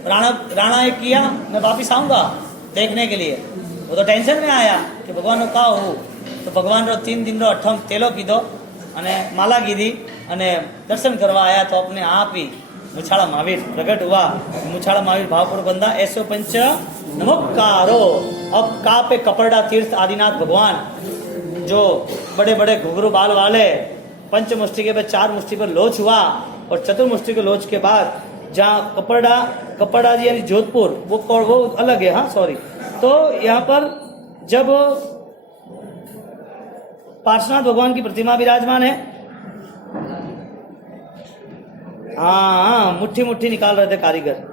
राणा ने किया मैं वापिस आऊँगा देखने के लिए। वो तो टेंशन में आया कि भगवान का हो, तो भगवान रो 3 दिन रो 8 तेलो कीधो अने माला कीधी अने दर्शन करवा आया। तो अपने आप ही मुछाड़ा महावीर प्रकट हुआ। मुछाड़ा महावीर भावपूर्वक बंदा ऐसो पंच नमोकारो। अब का पे कपड़ा तीर्थ आदिनाथ भगवान जो बड़े बड़े घुघरू बाल वाले, पंच मुष्टि के बाद 4 मुष्टि पर लोच हुआ और चतुर्मुष्टि के लोच के बाद जहाँ कपड़ा जी यानी जोधपुर वो अलग है, हाँ सॉरी। तो यहाँ पर जब पार्श्वनाथ भगवान की प्रतिमा विराजमान है, हाँ मुट्ठी मुट्ठी निकाल रहे थे कारीगर।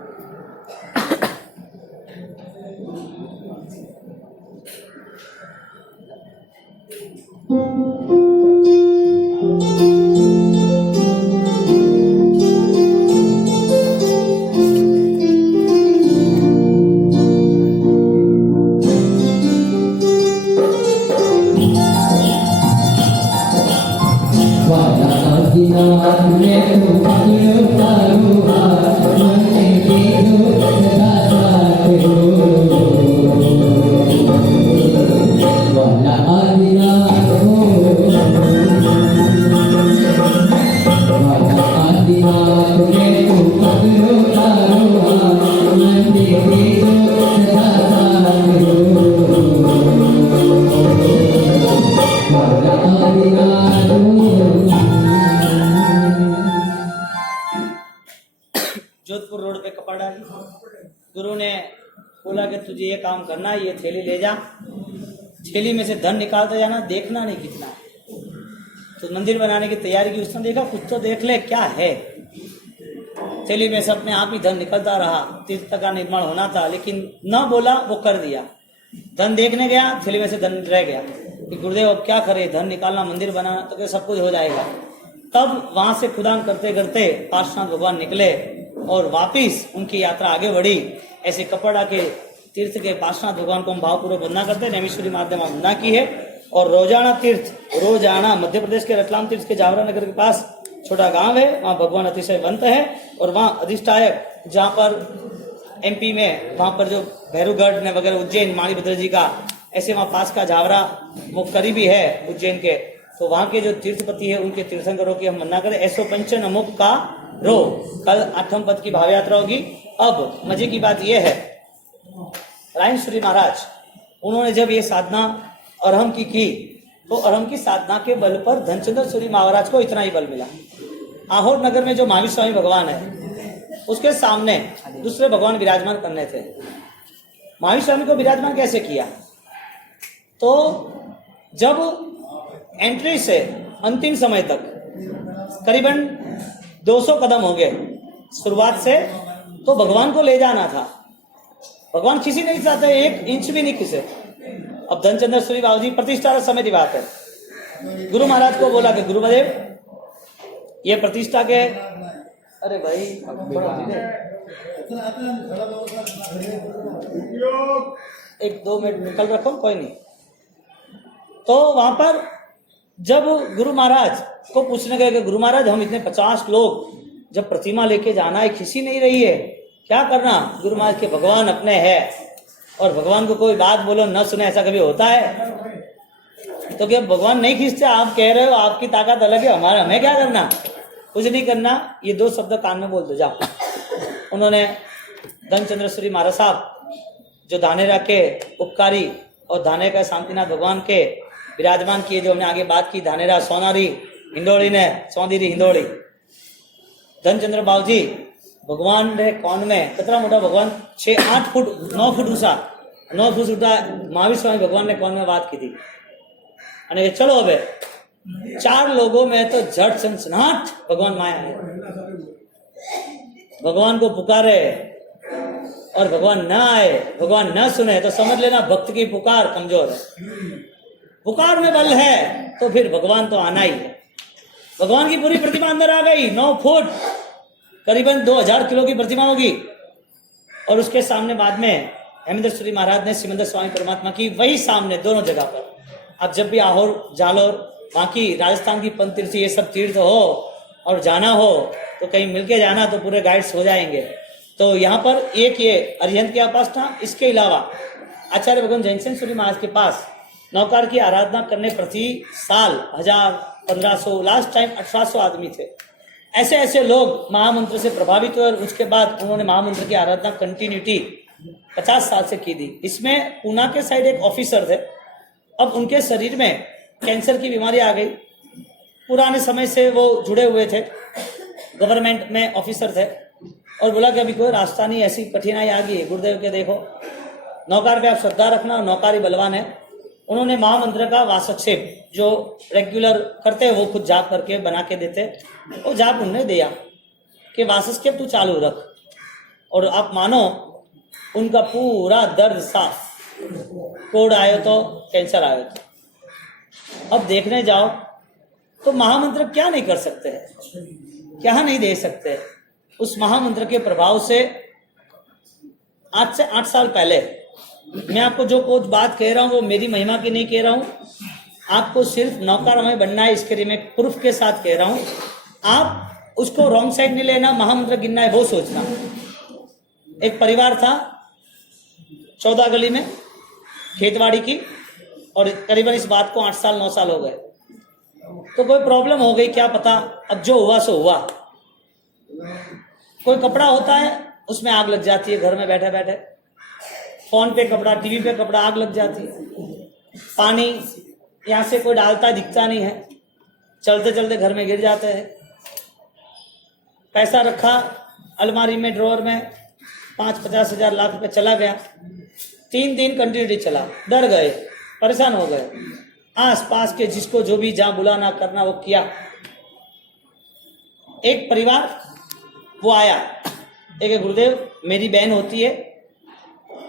जोधपुर रोड पे कपड़ा गुरु ने बोला कि तुझे ये काम करना है, ये थैली ले जा, थैली में से धन निकालते जाना, देखना नहीं कितना है। तो मंदिर बनाने की तैयारी की, उसने देखा कुछ तो देख ले क्या है। थैली में से अपने आप ही धन निकलता रहा। तीर्थ का निर्माण होना था, लेकिन न बोला, वो कर दिया। धन देखने गया, थैली में से धन रह गया कि गुरुदेव अब क्या करे, धन निकालना, मंदिर बनाना, तो क्या सब कुछ हो जाएगा। तब वहां से खुदान करते करते पार्श्वनाथ भगवान निकले और वापिस उनकी यात्रा आगे बढ़ी। ऐसे कपड़ा के तीर्थ के पार्श्वनाथ भगवान को हम भावपूर्वक वंदना करते हैं। नैमिषवरी माध्यम वंदना की है। और रोजाना तीर्थ, रोजाना मध्य प्रदेश के रतलाम तीर्थ के जावरा नगर के पास छोटा गांव है, वहाँ भगवान अतिशय बंत है। और वहाँ अधिष्ठायक जहाँ पर MP में, वहाँ पर जो भैरूगढ़ ने वगैरह, उज्जैन माणिभद्र जी का, ऐसे वहाँ पास का जावरा वो करीबी है उज्जैन के, तो वहाँ के जो तीर्थपति है उनके तीर्थंकरों की हम वंदना करें। ऐसो पंचन अमुक का रो। कल 8वें पद की भाव यात्रा होगी। अब मजे की बात यह है, रायन सूरी महाराज उन्होंने जब ये साधना अरहम की तो अरहम की साधना के बल पर धनचंद्र सूरी महाराज को इतना ही बल मिला। आहोर नगर में जो महावीर स्वामी भगवान है, उसके सामने दूसरे भगवान विराजमान करने थे। महावीर स्वामी को विराजमान कैसे किया? तो जब एंट्री से अंतिम समय तक करीबन 200 कदम हो गए शुरुआत से, तो भगवान को ले जाना था। भगवान खिसी नहीं चाहते, 1 इंच भी नहीं खिसे। अब धनचंद्र सूरी बाबू जी प्रतिष्ठा समय की बात है, गुरु महाराज को बोला कि गुरुदेव ये प्रतिष्ठा के, अरे भाई थोड़ा धीरे, 1-2 मिनट निकल रखो, कोई नहीं। तो वहां पर जब गुरु महाराज को पूछने गए कि गुरु महाराज हम इतने 50 लोग जब प्रतिमा लेके जाना है, खिसी नहीं रही है, क्या करना? गुरु महाराज के भगवान अपने है और भगवान को कोई बात बोलो न सुने, ऐसा कभी होता है? तो क्या भगवान नहीं खींचते? आप कह रहे हो आपकी ताकत अलग है, हमारा हमें क्या करना? कुछ नहीं करना, ये 2 शब्द कान में बोल दो जाओ। उन्होंने धनचंद्र सूरी महाराज साहब जो धानेरा के उपकारी और धाने का शांतिनाथ भगवान के विराजमान किए, जो हमने आगे बात की, धानेरा सोनारी हिंडोली ने चौधरी हिंडोली, धनचंद्र बाबू जी भगवान ने कौन में कितना मोटा भगवान 6-8 फुट 9 फुट ऊंचा 9 फुट ऊंचा महावीर स्वामी भगवान ने कौन में बात की थी। અને चलो अब 4 लोगों में तो झट सनसनाहट भगवान माया है। भगवान को पुकारे और भगवान न आए, भगवान न सुने तो समझ लेना भक्त की पुकार कमजोर है। पुकार में बल है तो फिर भगवान तो आना ही है। भगवान की पूरी प्रतिमा अंदर आ गई, 9 फुट करीबन 2000 किलो की प्रतिमा होगी। और उसके सामने बाद में हेमेंद्र सूरी महाराज ने सिमंदर स्वामी परमात्मा की वही सामने दोनों जगह पर। अब जब भी आहोर जालोर वहाँ की राजस्थान की पंचतीर्थ ये सब तीर्थ हो और जाना हो तो कहीं मिलके जाना, तो पूरे गाइड्स हो जाएंगे। तो यहाँ पर एक ये अरिहंत के पास था, इसके अलावा आचार्य भगवान जयसेन सूरी महाराज के पास नौकार की आराधना करने प्रति साल 1000-1500 लास्ट टाइम 1800 आदमी थे। ऐसे ऐसे लोग महामंत्र से प्रभावित हुए और उसके बाद उन्होंने महामंत्र की आराधना कंटिन्यूटी 50 साल से की थी। इसमें पूना के साइड एक ऑफिसर थे, अब उनके शरीर में कैंसर की बीमारी आ गई। पुराने समय से वो जुड़े हुए थे, गवर्नमेंट में ऑफिसर थे, और बोला कि अभी कोई रास्ता नहीं, ऐसी कठिनाई आ गई है, गुरुदेव के देखो नौकार पे आप श्रद्धा रखना, नौकारी बलवान है। उन्होंने महामंत्र का वासक्षेप जो रेगुलर करते हैं वो खुद जाप करके बना के देते, वो जाप उन्होंने दिया कि वासक्षेप तू चालू रख, और आप मानो उनका पूरा दर्द साफ, कोड आयो तो कैंसर आयो तो। अब देखने जाओ तो महामंत्र क्या नहीं कर सकते हैं, क्या नहीं दे सकते। उस महामंत्र के प्रभाव से आज से 8 साल पहले मैं आपको जो कुछ बात कह रहा हूँ वो मेरी महिमा की नहीं कह रहा हूँ, आपको सिर्फ नौकारमय बनना है, इसके लिए मैं प्रूफ के साथ कह रहा हूँ। आप उसको रॉन्ग साइड नहीं लेना, महामंत्र गिनना है वो सोचना। एक परिवार था 14 गली में खेतवाड़ी की, और करीबन इस बात को 8 साल 9 साल हो गए। तो कोई प्रॉब्लम हो गई, क्या पता, अब जो हुआ सो हुआ। कोई कपड़ा होता है उसमें आग लग जाती है, घर में बैठे बैठे फोन पे कपड़ा, टीवी पे कपड़ा, आग लग जाती है। पानी यहाँ से कोई डालता दिखता नहीं है, चलते चलते घर में गिर जाते हैं। पैसा रखा अलमारी में ड्रॉअर में 5-50 हज़ार लाख रुपए चला गया। 3 दिन कंटिन्यूटी चला, डर गए, परेशान हो गए। आस पास के जिसको जो भी जहाँ बुलाना करना वो किया। एक परिवार वो आया, एक गुरुदेव मेरी बहन होती है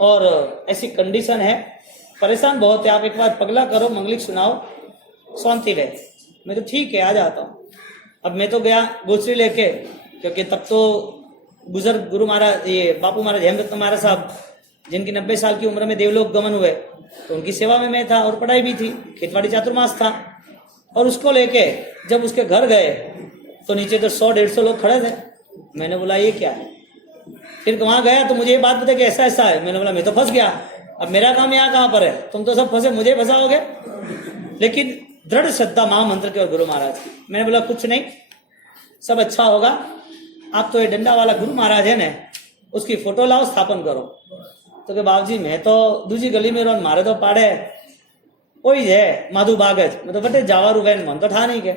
और ऐसी कंडीशन है, परेशान बहुत है, आप एक बार पगला करो, मंगलिक सुनाओ, शांति रहे। मैं तो ठीक है आ जाता हूँ। अब मैं तो गया गोचरी लेके, क्योंकि तब तो बुजुर्ग गुरु महाराज, ये बापू महाराज हेमरत्न महाराज साहब, जिनकी 90 साल की उम्र में देवलोक गमन हुए, तो उनकी सेवा में मैं था और पढ़ाई भी थी, खेतवाड़ी चातुर्मास था। और उसको लेके जब उसके घर गए तो नीचे तो 100-150 लोग खड़े थे। मैंने बोला ये क्या है, फिर वहां गया तो मुझे ये बात पता कि ऐसा ऐसा है। मैंने बोला मैं तो फंस गया, अब मेरा काम यहाँ कहाँ पर है, तुम तो सब फंसे, मुझे फंसाओगे। लेकिन दृढ़ श्रद्धा महामंत्र के और गुरु महाराज की। मैंने बोला कुछ नहीं, सब अच्छा होगा, आप तो ये डंडा वाला गुरु महाराज है ना, उसकी फोटो लाओ, स्थापन करो। तो कि बाबू जी मैं तो दूसरी गली में रहो, मारे तो पाड़े कोई है माधु बागज, मैं तो बटे जावारू बहन मन तो ठा नहीं के।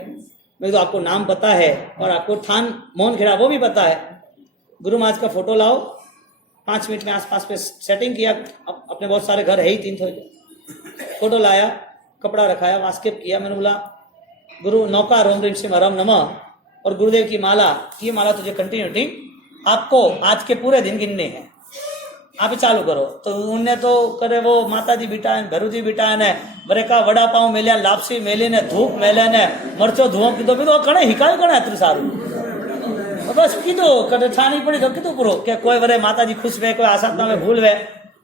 मैं तो आपको नाम पता है और आपको थान मोहन खेड़ा वो भी पता है। गुरु महाराज का फोटो लाओ, 5 मिनट में आसपास पे सेटिंग किया, अपने बहुत सारे घर है ही 3 फोटो लाया, कपड़ा रखाया, वास्केप किया। मैंने बोला गुरु नौका रोम रीम सिंह हरम नमः और गुरुदेव की माला, ये माला तुझे कंटिन्यूटी आपको आज के पूरे दिन गिनने हैं। आप ही चालू करो। तो उनने तो करे वो माताजी बीटा है, भैरूजी बीटा है ने बरे का वड़ा पाव मेलिया, लापसी मेली ने, धूप मेले ने, मरचो धुओं कीधो बीधो कणे हिकायो कणे एतरू सारू। बस कीधो कदे ठानी पड़ी तो कीधो पूरो के कोई वरे माताजी खुश वे, कोई आसात्मा में भूल वे,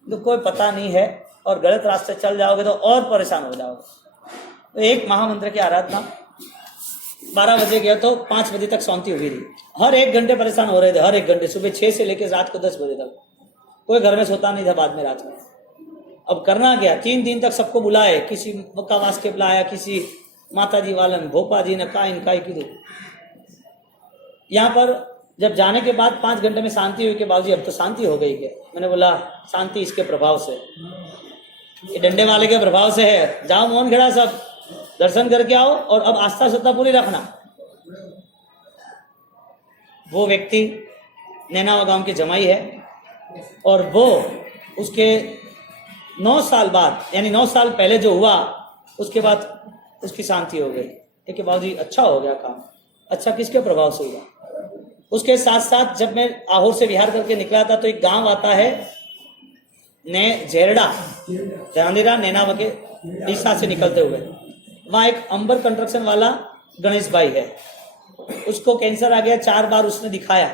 तो कोई पता नहीं है और गलत रास्ते चल जाओगे तो और परेशान हो जाओगे। तो एक महामंत्र की आराधना 12 बजे गया तो 5 बजे तक शांति हो गई थी। हर 1 घंटे परेशान हो रहे थे, हर 1 घंटे, सुबह 6 से लेकर रात को 10 बजे तक। कोई घर में सोता नहीं था बाद में रात में। अब करना क्या, 3 दिन तक सबको बुलाए, किसी मक्का वास के बुलाया, किसी माताजी वालन भोपा जी ने काइन काई की। यहाँ पर जब जाने के बाद 5 घंटे में शांति हुई कि बाबूजी अब तो शांति हो गई क्या? मैंने बोला शांति इसके प्रभाव से, ये डंडे वाले के प्रभाव से है। जाओ मोहन खेड़ा सब दर्शन करके आओ और अब आस्था श्रद्धा पूरी रखना। वो व्यक्ति नैनावा गांव की जमाई है और वो उसके 9 साल बाद, यानी 9 साल पहले जो हुआ उसके बाद उसकी शांति हो गई। एक बाबूजी अच्छा हो गया काम। अच्छा किसके प्रभाव से हुआ? उसके साथ साथ जब मैं आहोर से विहार करके निकला था तो एक गांव आता है ने झेरड़ा, ध्यानदीरा नैनावा के दिशा से निकलते हुए, वहाँ एक अंबर कंस्ट्रक्शन वाला गणेश भाई है। उसको कैंसर आ गया, 4 बार उसने दिखाया,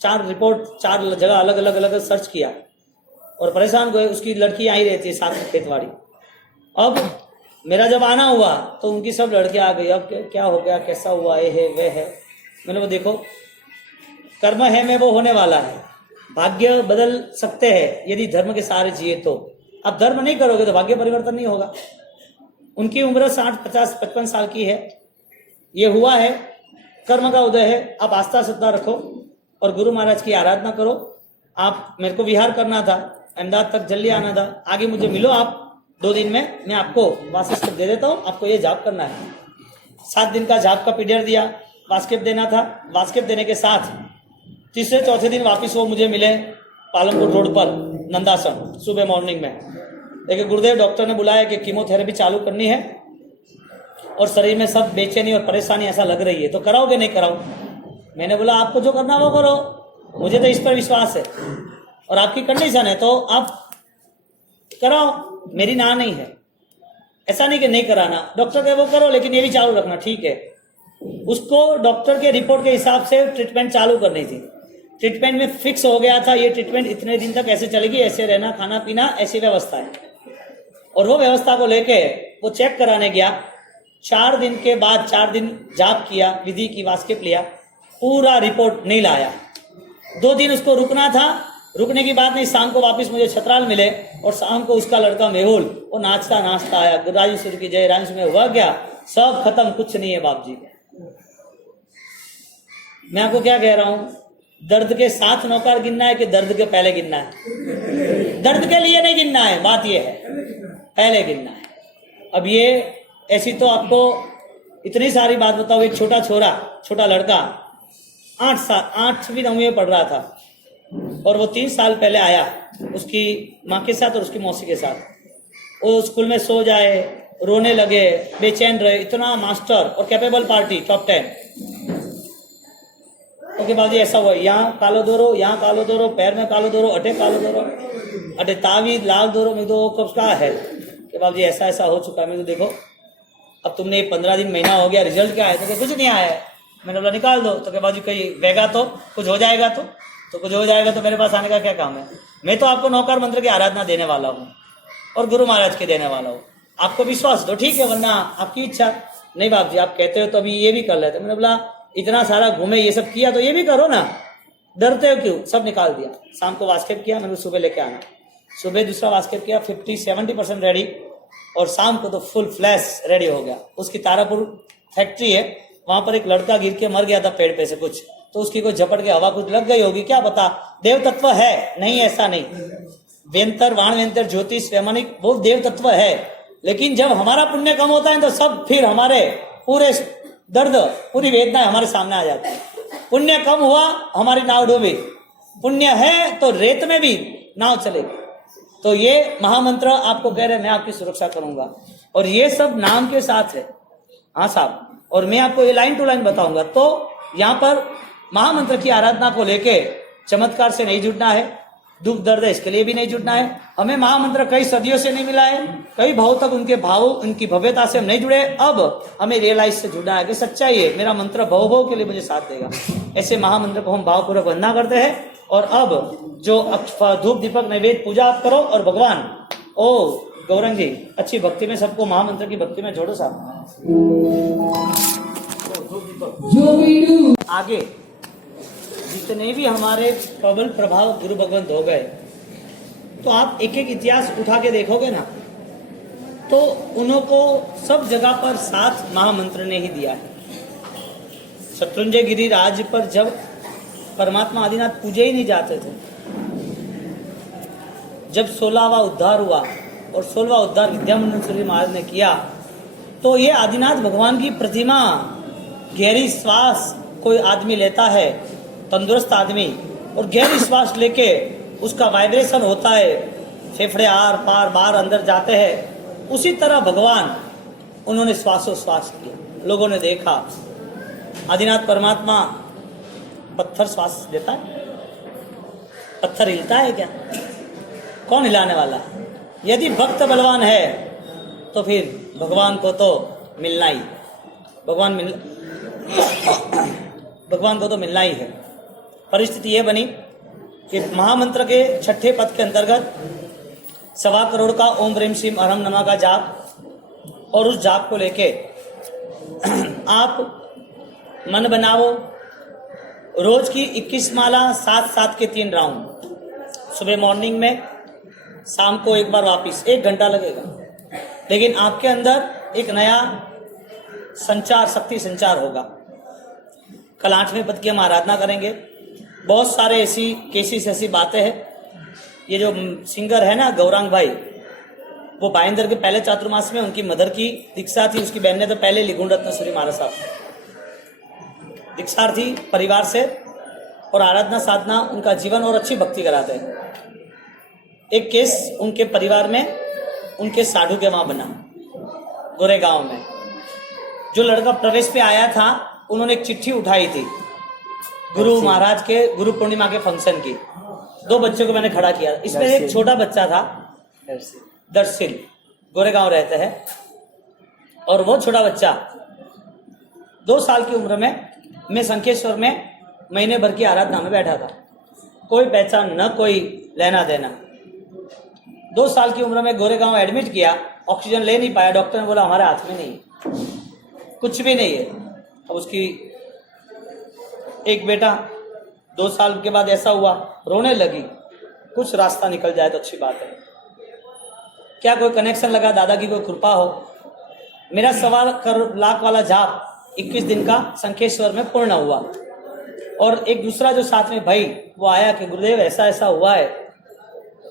4 रिपोर्ट 4 जगह अलग अलग सर्च किया और परेशान हुए। उसकी लड़की आई रहती है साथ में खेतवाड़ी। अब मेरा जब आना हुआ तो उनकी सब लड़कियां आ गई। अब क्या हो गया, कैसा हुआ, ये है वे है। मैंने वो देखो कर्म है में वो होने वाला है, भाग्य बदल सकते हैं यदि धर्म के सहारे जिए तो। आप धर्म नहीं करोगे तो भाग्य परिवर्तन नहीं होगा। उनकी उम्र 60, 50, 55 साल की है। ये हुआ है, कर्म का उदय है। आप आस्था श्रद्धा रखो और गुरु महाराज की आराधना करो। आप, मेरे को विहार करना था, अहमदाबाद तक जल्दी आना था, आगे मुझे मिलो आप 2 दिन में, मैं आपको वास्केप दे देता हूँ। आपको ये जाप करना है। 7 दिन का जाप का पीरियड दिया, वास्केप देना था। वास्केप देने के साथ तीसरे चौथे दिन वापस वो मुझे मिले पालमपुर रोड पर नंदासन सुबह मॉर्निंग में। देखिए गुरुदेव डॉक्टर ने बुलाया कि कीमोथेरेपी चालू करनी है और शरीर में सब बेचैनी और परेशानी ऐसा लग रही है, तो कराओगे नहीं कराओ? मैंने बोला आपको जो करना वो करो, मुझे तो इस पर विश्वास है और आपकी कंडीशन है तो आप कराओ, मेरी ना नहीं है। ऐसा नहीं कि नहीं कराना, डॉक्टर के वो करो लेकिन ये भी चालू रखना, ठीक है। उसको डॉक्टर के रिपोर्ट के हिसाब से ट्रीटमेंट चालू करनी थी। ट्रीटमेंट में फिक्स हो गया था, ये ट्रीटमेंट इतने दिन तक ऐसे चलेगी, ऐसे रहना, खाना पीना, ऐसी व्यवस्था है। और वो व्यवस्था को लेके वो चेक कराने गया। 4 दिन के बाद 4 दिन जाप किया, विधि की, वास्केप लिया, पूरा रिपोर्ट नहीं लाया। 2 दिन उसको रुकना था, रुकने की बात नहीं, शाम को वापस मुझे छतराल मिले और शाम को उसका लड़का मेहुल वो नाचता नाचता आया, राजेश्वर की जय, राजेश में हुआ क्या, सब खत्म, कुछ नहीं है बाप जी। मैं आपको क्या कह रहा हूं, दर्द के साथ नौकर गिनना है कि दर्द के पहले गिनना है? दर्द के लिए नहीं गिनना है, बात यह है पहले गिनना है। अब ये ऐसी तो आपको इतनी सारी बात बताओ। एक छोटा छोरा, छोटा लड़का 8वीं 9वीं में पढ़ रहा था और वो 3 साल पहले आया उसकी माँ के साथ और उसकी मौसी के साथ। वो स्कूल में सो जाए, रोने लगे, बेचैन रहे, इतना मास्टर और कैपेबल पार्टी टॉप 10। ओके बाबूजी ऐसा हुआ, यहाँ कालो दोरो, यहाँ कालो दोरो, पैर में कालो दोरो, अटे कालो दोरो, अटे तावीज लाल दोरो। मैं तो कब का है कि बाबूजी ऐसा ऐसा हो चुका है। मैं तो देखो अब तुमने 15 दिन महीना हो गया, रिजल्ट क्या है? तो कुछ नहीं आया है। मैंने बोला निकाल दो। तो क्या बाबूजी कहीं वेगा तो कुछ हो जाएगा, तो कुछ हो जाएगा तो मेरे पास आने का क्या काम है? मैं तो आपको नौकार मंत्र की आराधना देने वाला हूँ और गुरु महाराज के देने वाला हूँ। आपको विश्वास तो ठीक है, वरना आपकी इच्छा। नहीं बाप जी आप कहते हो तो अभी ये भी कर लेते। मैंने बोला इतना सारा घूमे, ये सब किया तो ये भी करो ना, डरते हो क्यों? सब निकाल दिया। शाम को वास्केप किया, मैंने सुबह लेके आना। सुबह दूसरा वास्केप किया, 50-70% रेडी और शाम को तो फुल फ्लैश रेडी हो गया। उसकी तारापुर फैक्ट्री है, वहां पर एक लड़का गिर के मर गया था पेड़ पे से कुछ, तो उसकी कोई झपट के हवा कुछ लग गई होगी, क्या पता। देव तत्व है नहीं, ऐसा नहीं। वेंतर वाण वेंतर ज्योतिष वैमानिक वो देव तत्व है, लेकिन जब हमारा पुण्य कम होता है तो सब फिर हमारे पूरे दर्द, पूरी वेदना हमारे सामने आ जाती है। पुण्य कम हुआ हमारी नाव डूबी, पुण्य है तो रेत में भी नाव चलेगी। तो ये महामंत्र आपको कह रहे मैं आपकी सुरक्षा करूंगा और ये सब नाम के साथ है। हाँ साहब, और मैं आपको ये लाइन टू लाइन बताऊंगा। तो यहाँ पर महामंत्र की आराधना को लेके चमत्कार से नहीं जुड़ना है, दुख दर्द है इसके लिए भी नहीं जुड़ना है। हमें महामंत्र कई सदियों से नहीं मिला है, कई भाव तक उनके भाव उनकी भव्यता से हम नहीं जुड़े। अब हमें रियलाइज से जुड़ना है कि सच्चाई है, मेरा मंत्र भव भव के लिए मुझे साथ देगा। ऐसे महामंत्र को हम भावपूर्वक वंदना करते हैं। और अब जो धूप दीपक नैवेद्य पूजा आप करो और भगवान ओ गौरंग जी अच्छी भक्ति में सबको महामंत्र की भक्ति में जोड़ो साहब। आगे जितने भी हमारे प्रबल प्रभाव गुरु भगवंत हो गए, तो आप एक एक इतिहास उठा के देखोगे ना, तो उनको सब जगह पर साथ महामंत्र ने ही दिया है। शत्रुंजय गिरिराज पर जब परमात्मा आदिनाथ पूजे ही नहीं जाते थे, जब 16वां उद्धार हुआ और 16वां उद्धार विद्यामंडन सूर्य महाराज ने किया, तो ये आदिनाथ भगवान की प्रतिमा गहरी श्वास कोई आदमी लेता है, तंदुरुस्त आदमी, और गहरी श्वास लेके उसका वाइब्रेशन होता है, फेफड़े आर पार बाहर अंदर जाते हैं, उसी तरह भगवान उन्होंने श्वासोश्वास किया। लोगों ने देखा आदिनाथ परमात्मा पत्थर श्वास देता है, पत्थर हिलता है क्या? कौन हिलाने वाला? यदि भक्त बलवान है तो फिर भगवान को तो मिलना ही, भगवान को तो मिलना ही है। परिस्थिति ये बनी कि महामंत्र के छठे पद के अंतर्गत 1.25 करोड़ का ओम ह्रीम श्रीम अरहम नमः का जाप, और उस जाप को लेके आप मन बनाओ, रोज की 21 माला 7-7 के 3 राउंड, सुबह मॉर्निंग में, शाम को एक बार वापिस, 1 घंटा लगेगा, लेकिन आपके अंदर एक नया संचार, शक्ति संचार होगा। कल 8वें पद की हम आराधना करेंगे। बहुत सारे ऐसी केसेस, ऐसी बातें हैं। ये जो सिंगर है ना गौरांग भाई, वो भाईंदर के पहले चातुर्मास में उनकी मदर की दीक्षा थी, उसकी बहन ने तो पहले लिगुण रत्न सूरी महाराज साहब दीक्षार्थी परिवार से, और आराधना साधना उनका जीवन और अच्छी भक्ति कराते हैं। एक केस उनके परिवार में उनके साधु के वहां बना गोरेगांव में। जो लड़का प्रवेश पे आया था, उन्होंने एक चिट्ठी उठाई थी गुरु महाराज के गुरु पूर्णिमा के फंक्शन की। 2 बच्चों को मैंने खड़ा किया, इसमें एक छोटा बच्चा था, दर्शिल, गोरेगांव रहते हैं, और वो छोटा बच्चा 2 साल की उम्र में मैं शंखेश्वर में महीने भर की आराधना में बैठा था। कोई पहचान न, कोई लेना देना। 2 साल की उम्र में गोरेगांव एडमिट किया, ऑक्सीजन ले नहीं पाया, डॉक्टर ने बोला हमारे हाथ में नहीं, कुछ भी नहीं है। अब उसकी एक बेटा 2 साल के बाद ऐसा हुआ, रोने लगी, कुछ रास्ता निकल जाए तो अच्छी बात है। क्या कोई कनेक्शन लगा, दादा की कोई कृपा हो। मेरा 1.25 लाख वाला जाप 21 दिन का शंखेश्वर में पूर्ण हुआ। और एक दूसरा जो साथ में भाई, वो आया कि गुरुदेव ऐसा ऐसा हुआ है।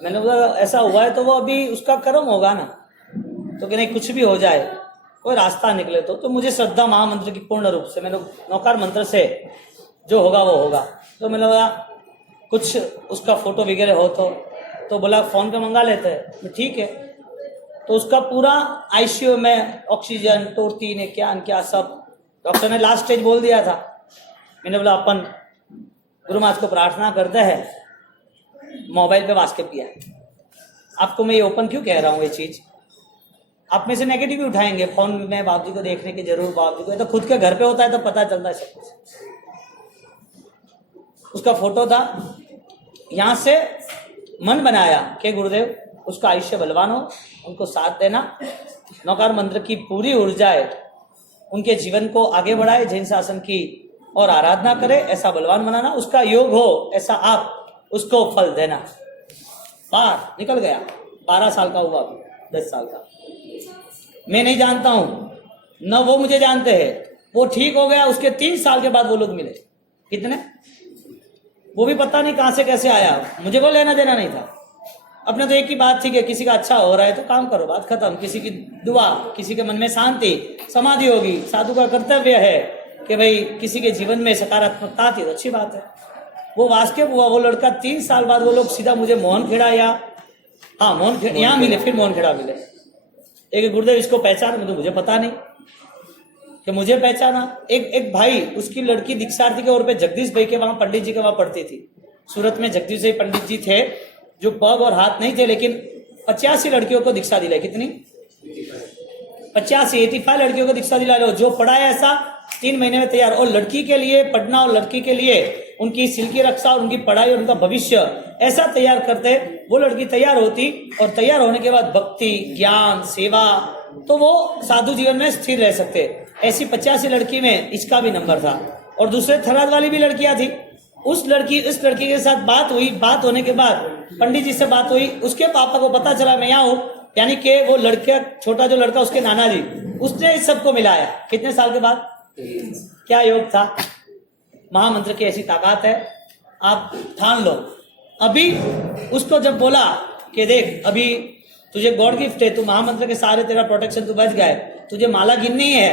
मैंने बोला ऐसा हुआ है तो वो अभी उसका कर्म होगा ना, तो कि नहीं कुछ भी हो जाए, कोई रास्ता निकले तो मुझे श्रद्धा महामंत्र की पूर्ण रूप से, मैंने नौकार मंत्र से जो होगा वो होगा। तो मैंने बोला कुछ उसका फोटो वगैरह हो तो बोला फ़ोन पे मंगा लेते हैं, ठीक है। तो उसका पूरा आईसीयू में ऑक्सीजन, टोटी ने क्या सब, डॉक्टर ने लास्ट स्टेज बोल दिया था। मैंने बोला अपन गुरु महाराज को प्रार्थना करते हैं, मोबाइल पे वास्केप किया। आपको मैं ये ओपन क्यों कह रहा हूँ ये चीज़, आप में से नेगेटिव भी उठाएंगे, फोन में बाप जी को देखने की जरूर, बाप जी को तो खुद के घर पे होता है तो पता चलता है सब कुछ। उसका फोटो था, यहाँ से मन बनाया कि गुरुदेव उसका आयुष्य बलवान हो, उनको साथ देना, नौकार मंत्र की पूरी ऊर्जाएं उनके जीवन को आगे बढ़ाए, जैन शासन की और आराधना करे, ऐसा बलवान बनाना, उसका योग हो ऐसा आप उसको फल देना। बाहर निकल गया, 12 साल का हुआ, 10 साल का, मैं नहीं जानता हूं, न वो मुझे जानते हैं। वो ठीक हो गया, उसके 3 साल के बाद वो लोग मिले। कितने, वो भी पता नहीं कहां से कैसे आया, मुझे कोई लेना देना नहीं था। अपने तो एक ही बात थी कि किसी का अच्छा हो रहा है तो काम करो, बात खत्म। किसी की दुआ, किसी के मन में शांति, समाधि होगी। साधु का कर्तव्य है कि भाई किसी के जीवन में सकारात्मकता आती है तो अच्छी बात है। वो वास्केप हुआ, वो लड़का 3 साल बाद वो लोग सीधा मुझे मोहनखेड़ा या मोहनखेड़ा यहाँ मिले, फिर मोहनखेड़ा मिले। एक गुरुदेव इसको पहचान, तो मुझे पता नहीं कि मुझे पहचाना। एक भाई, उसकी लड़की दीक्षार्थी के और पे जगदीश भाई के वहां पंडित जी के वहां पढ़ती थी सूरत में। जगदीश भाई पंडित जी थे, जो पग और हाथ नहीं थे, लेकिन 85 लड़कियों को दीक्षा दिलाई। कितनी? 85 लड़कियों को दीक्षा दिला लो। जो पढ़ा है ऐसा 3 महीने में तैयार। और लड़की के लिए पढ़ना और लड़की के लिए उनकी सिल की रक्षा और उनकी पढ़ाई और उनका भविष्य ऐसा तैयार करते, वो लड़की तैयार होती और तैयार होने के बाद भक्ति, ज्ञान, सेवा, तो वो साधु जीवन में स्थिर रह सकते। ऐसी 85 लड़की में इसका भी नंबर था। और दूसरे थराद वाली भी लड़कियां थी। इस लड़की के साथ बात हुई। बात होने के बाद पंडित जी से बात हुई, उसके पापा को पता चला मैं यहाँ हूँ, यानी कि वो लड़का, छोटा जो लड़का उसके नाना जी, उसने इस सबको मिलाया। कितने साल के बाद? क्या योग था? महामंत्र की ऐसी ताकत है, आप ठान लो। अभी उसको जब बोला कि देख अभी तुझे गॉड गिफ्ट है, तू महामंत्र के सारे तेरा प्रोटेक्शन तू बच गए, तुझे माला गिननी है,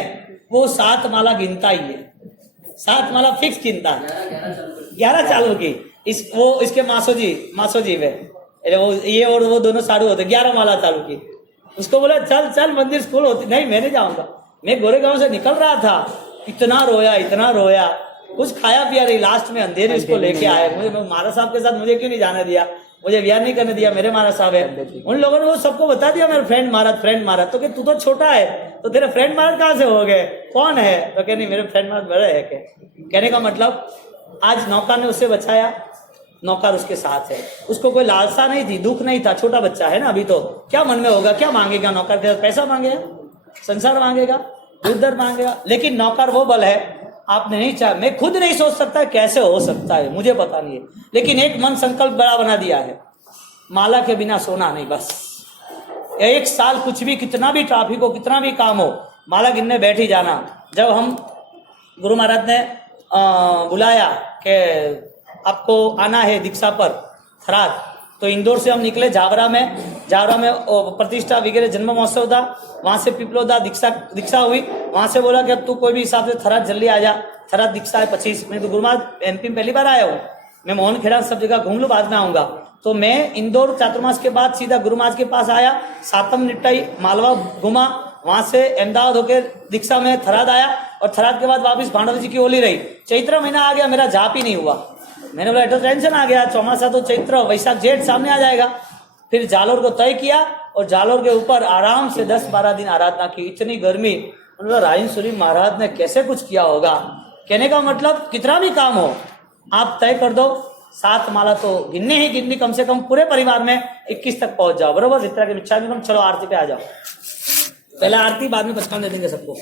वो 7 माला गिनता ही है। 7 माला फिक्स गिनता है। 11 चालू की इसके मासो जी में, अरे वो ये और वो दोनों साधु होते, 11 माला चालू की। उसको बोला चल चल मंदिर स्कूल होती, नहीं मैं नहीं जाऊंगा। मैं गोरेगांव से निकल रहा था, इतना रोया, कुछ खाया पिया नहीं, लास्ट में अंधेरे इसको लेके आए। मुझे महाराज साहब के साथ मुझे क्यों नहीं जाने दिया, मुझे विहार नहीं करने दिया, मेरे महाराज साहब है। उन लोगों ने वो सबको बता दिया मेरे फ्रेंड महाराज। तो कि तू तो छोटा है, तो तेरे फ्रेंड महाराज कहाँ से हो गए, कौन है? तो कह नहीं मेरे फ्रेंड महाराज बड़े है। कहने का मतलब आज नौकर ने उसे बचाया, नौकर उसके साथ है। उसको कोई लालसा नहीं थी, दुख नहीं था, छोटा बच्चा है ना अभी, तो क्या मन में होगा, क्या मांगेगा नौकर के? पैसा मांगेगा, संसार मांगेगा, दूध दर मांगेगा। लेकिन नौकर वो बल है, आपने नहीं चाहा, मैं खुद नहीं सोच सकता कैसे हो सकता है, मुझे पता नहीं है, लेकिन एक मन संकल्प बड़ा बना दिया है, माला के बिना सोना नहीं। बस 1 साल कुछ भी, कितना भी ट्रैफिक हो, कितना भी काम हो, माला गिनने बैठ ही जाना। जब हम गुरु महाराज ने बुलाया कि आपको आना है दीक्षा पर थराद, तो इंदौर से हम निकले। जावरा में प्रतिष्ठा वगैरह जन्म महोत्सव था, वहां से पिपलोदा दीक्षा हुई। वहां से बोला कि अब तू कोई भी हिसाब से थराद जल्दी आ जा, थराद दीक्षा है 25। मैं तो गुरु महाराज एमपी में पहली बार आया हूँ, मैं मोहन खेड़ा सब जगह घूम लूँ, बाद में आऊंगा। तो मैं इंदौर चातुर्मास के बाद सीधा गुरु महाराज के पास आया, सातम निपटाई, मालवा घुमा, वहां से अहमदाबाद होकर दीक्षा में थराद आया, और थराद के बाद वापिस भांडव जी की होली रही। चैत्र महीना आ गया, मेरा जाप ही नहीं हुआ। मैंने बोला एटो टेंशन आ गया, चौमासा तो चैत्र वैशाख जेठ सामने आ जाएगा। फिर जालोर को तय किया और जालोर के ऊपर आराम से 10-12 दिन आराधना की। इतनी गर्मी, उन्होंने रायन सूरी महाराज ने कैसे कुछ किया होगा। कहने का मतलब कितना भी काम हो आप तय कर दो, 7 माला तो गिनने ही गिननी, कम से कम पूरे परिवार में 21 तक पहुंच जाओ, बरोबर? जितना की इच्छा भी। चलो आरती पे आ जाओ, पहले आरती बाद में 55 दे देंगे सबको।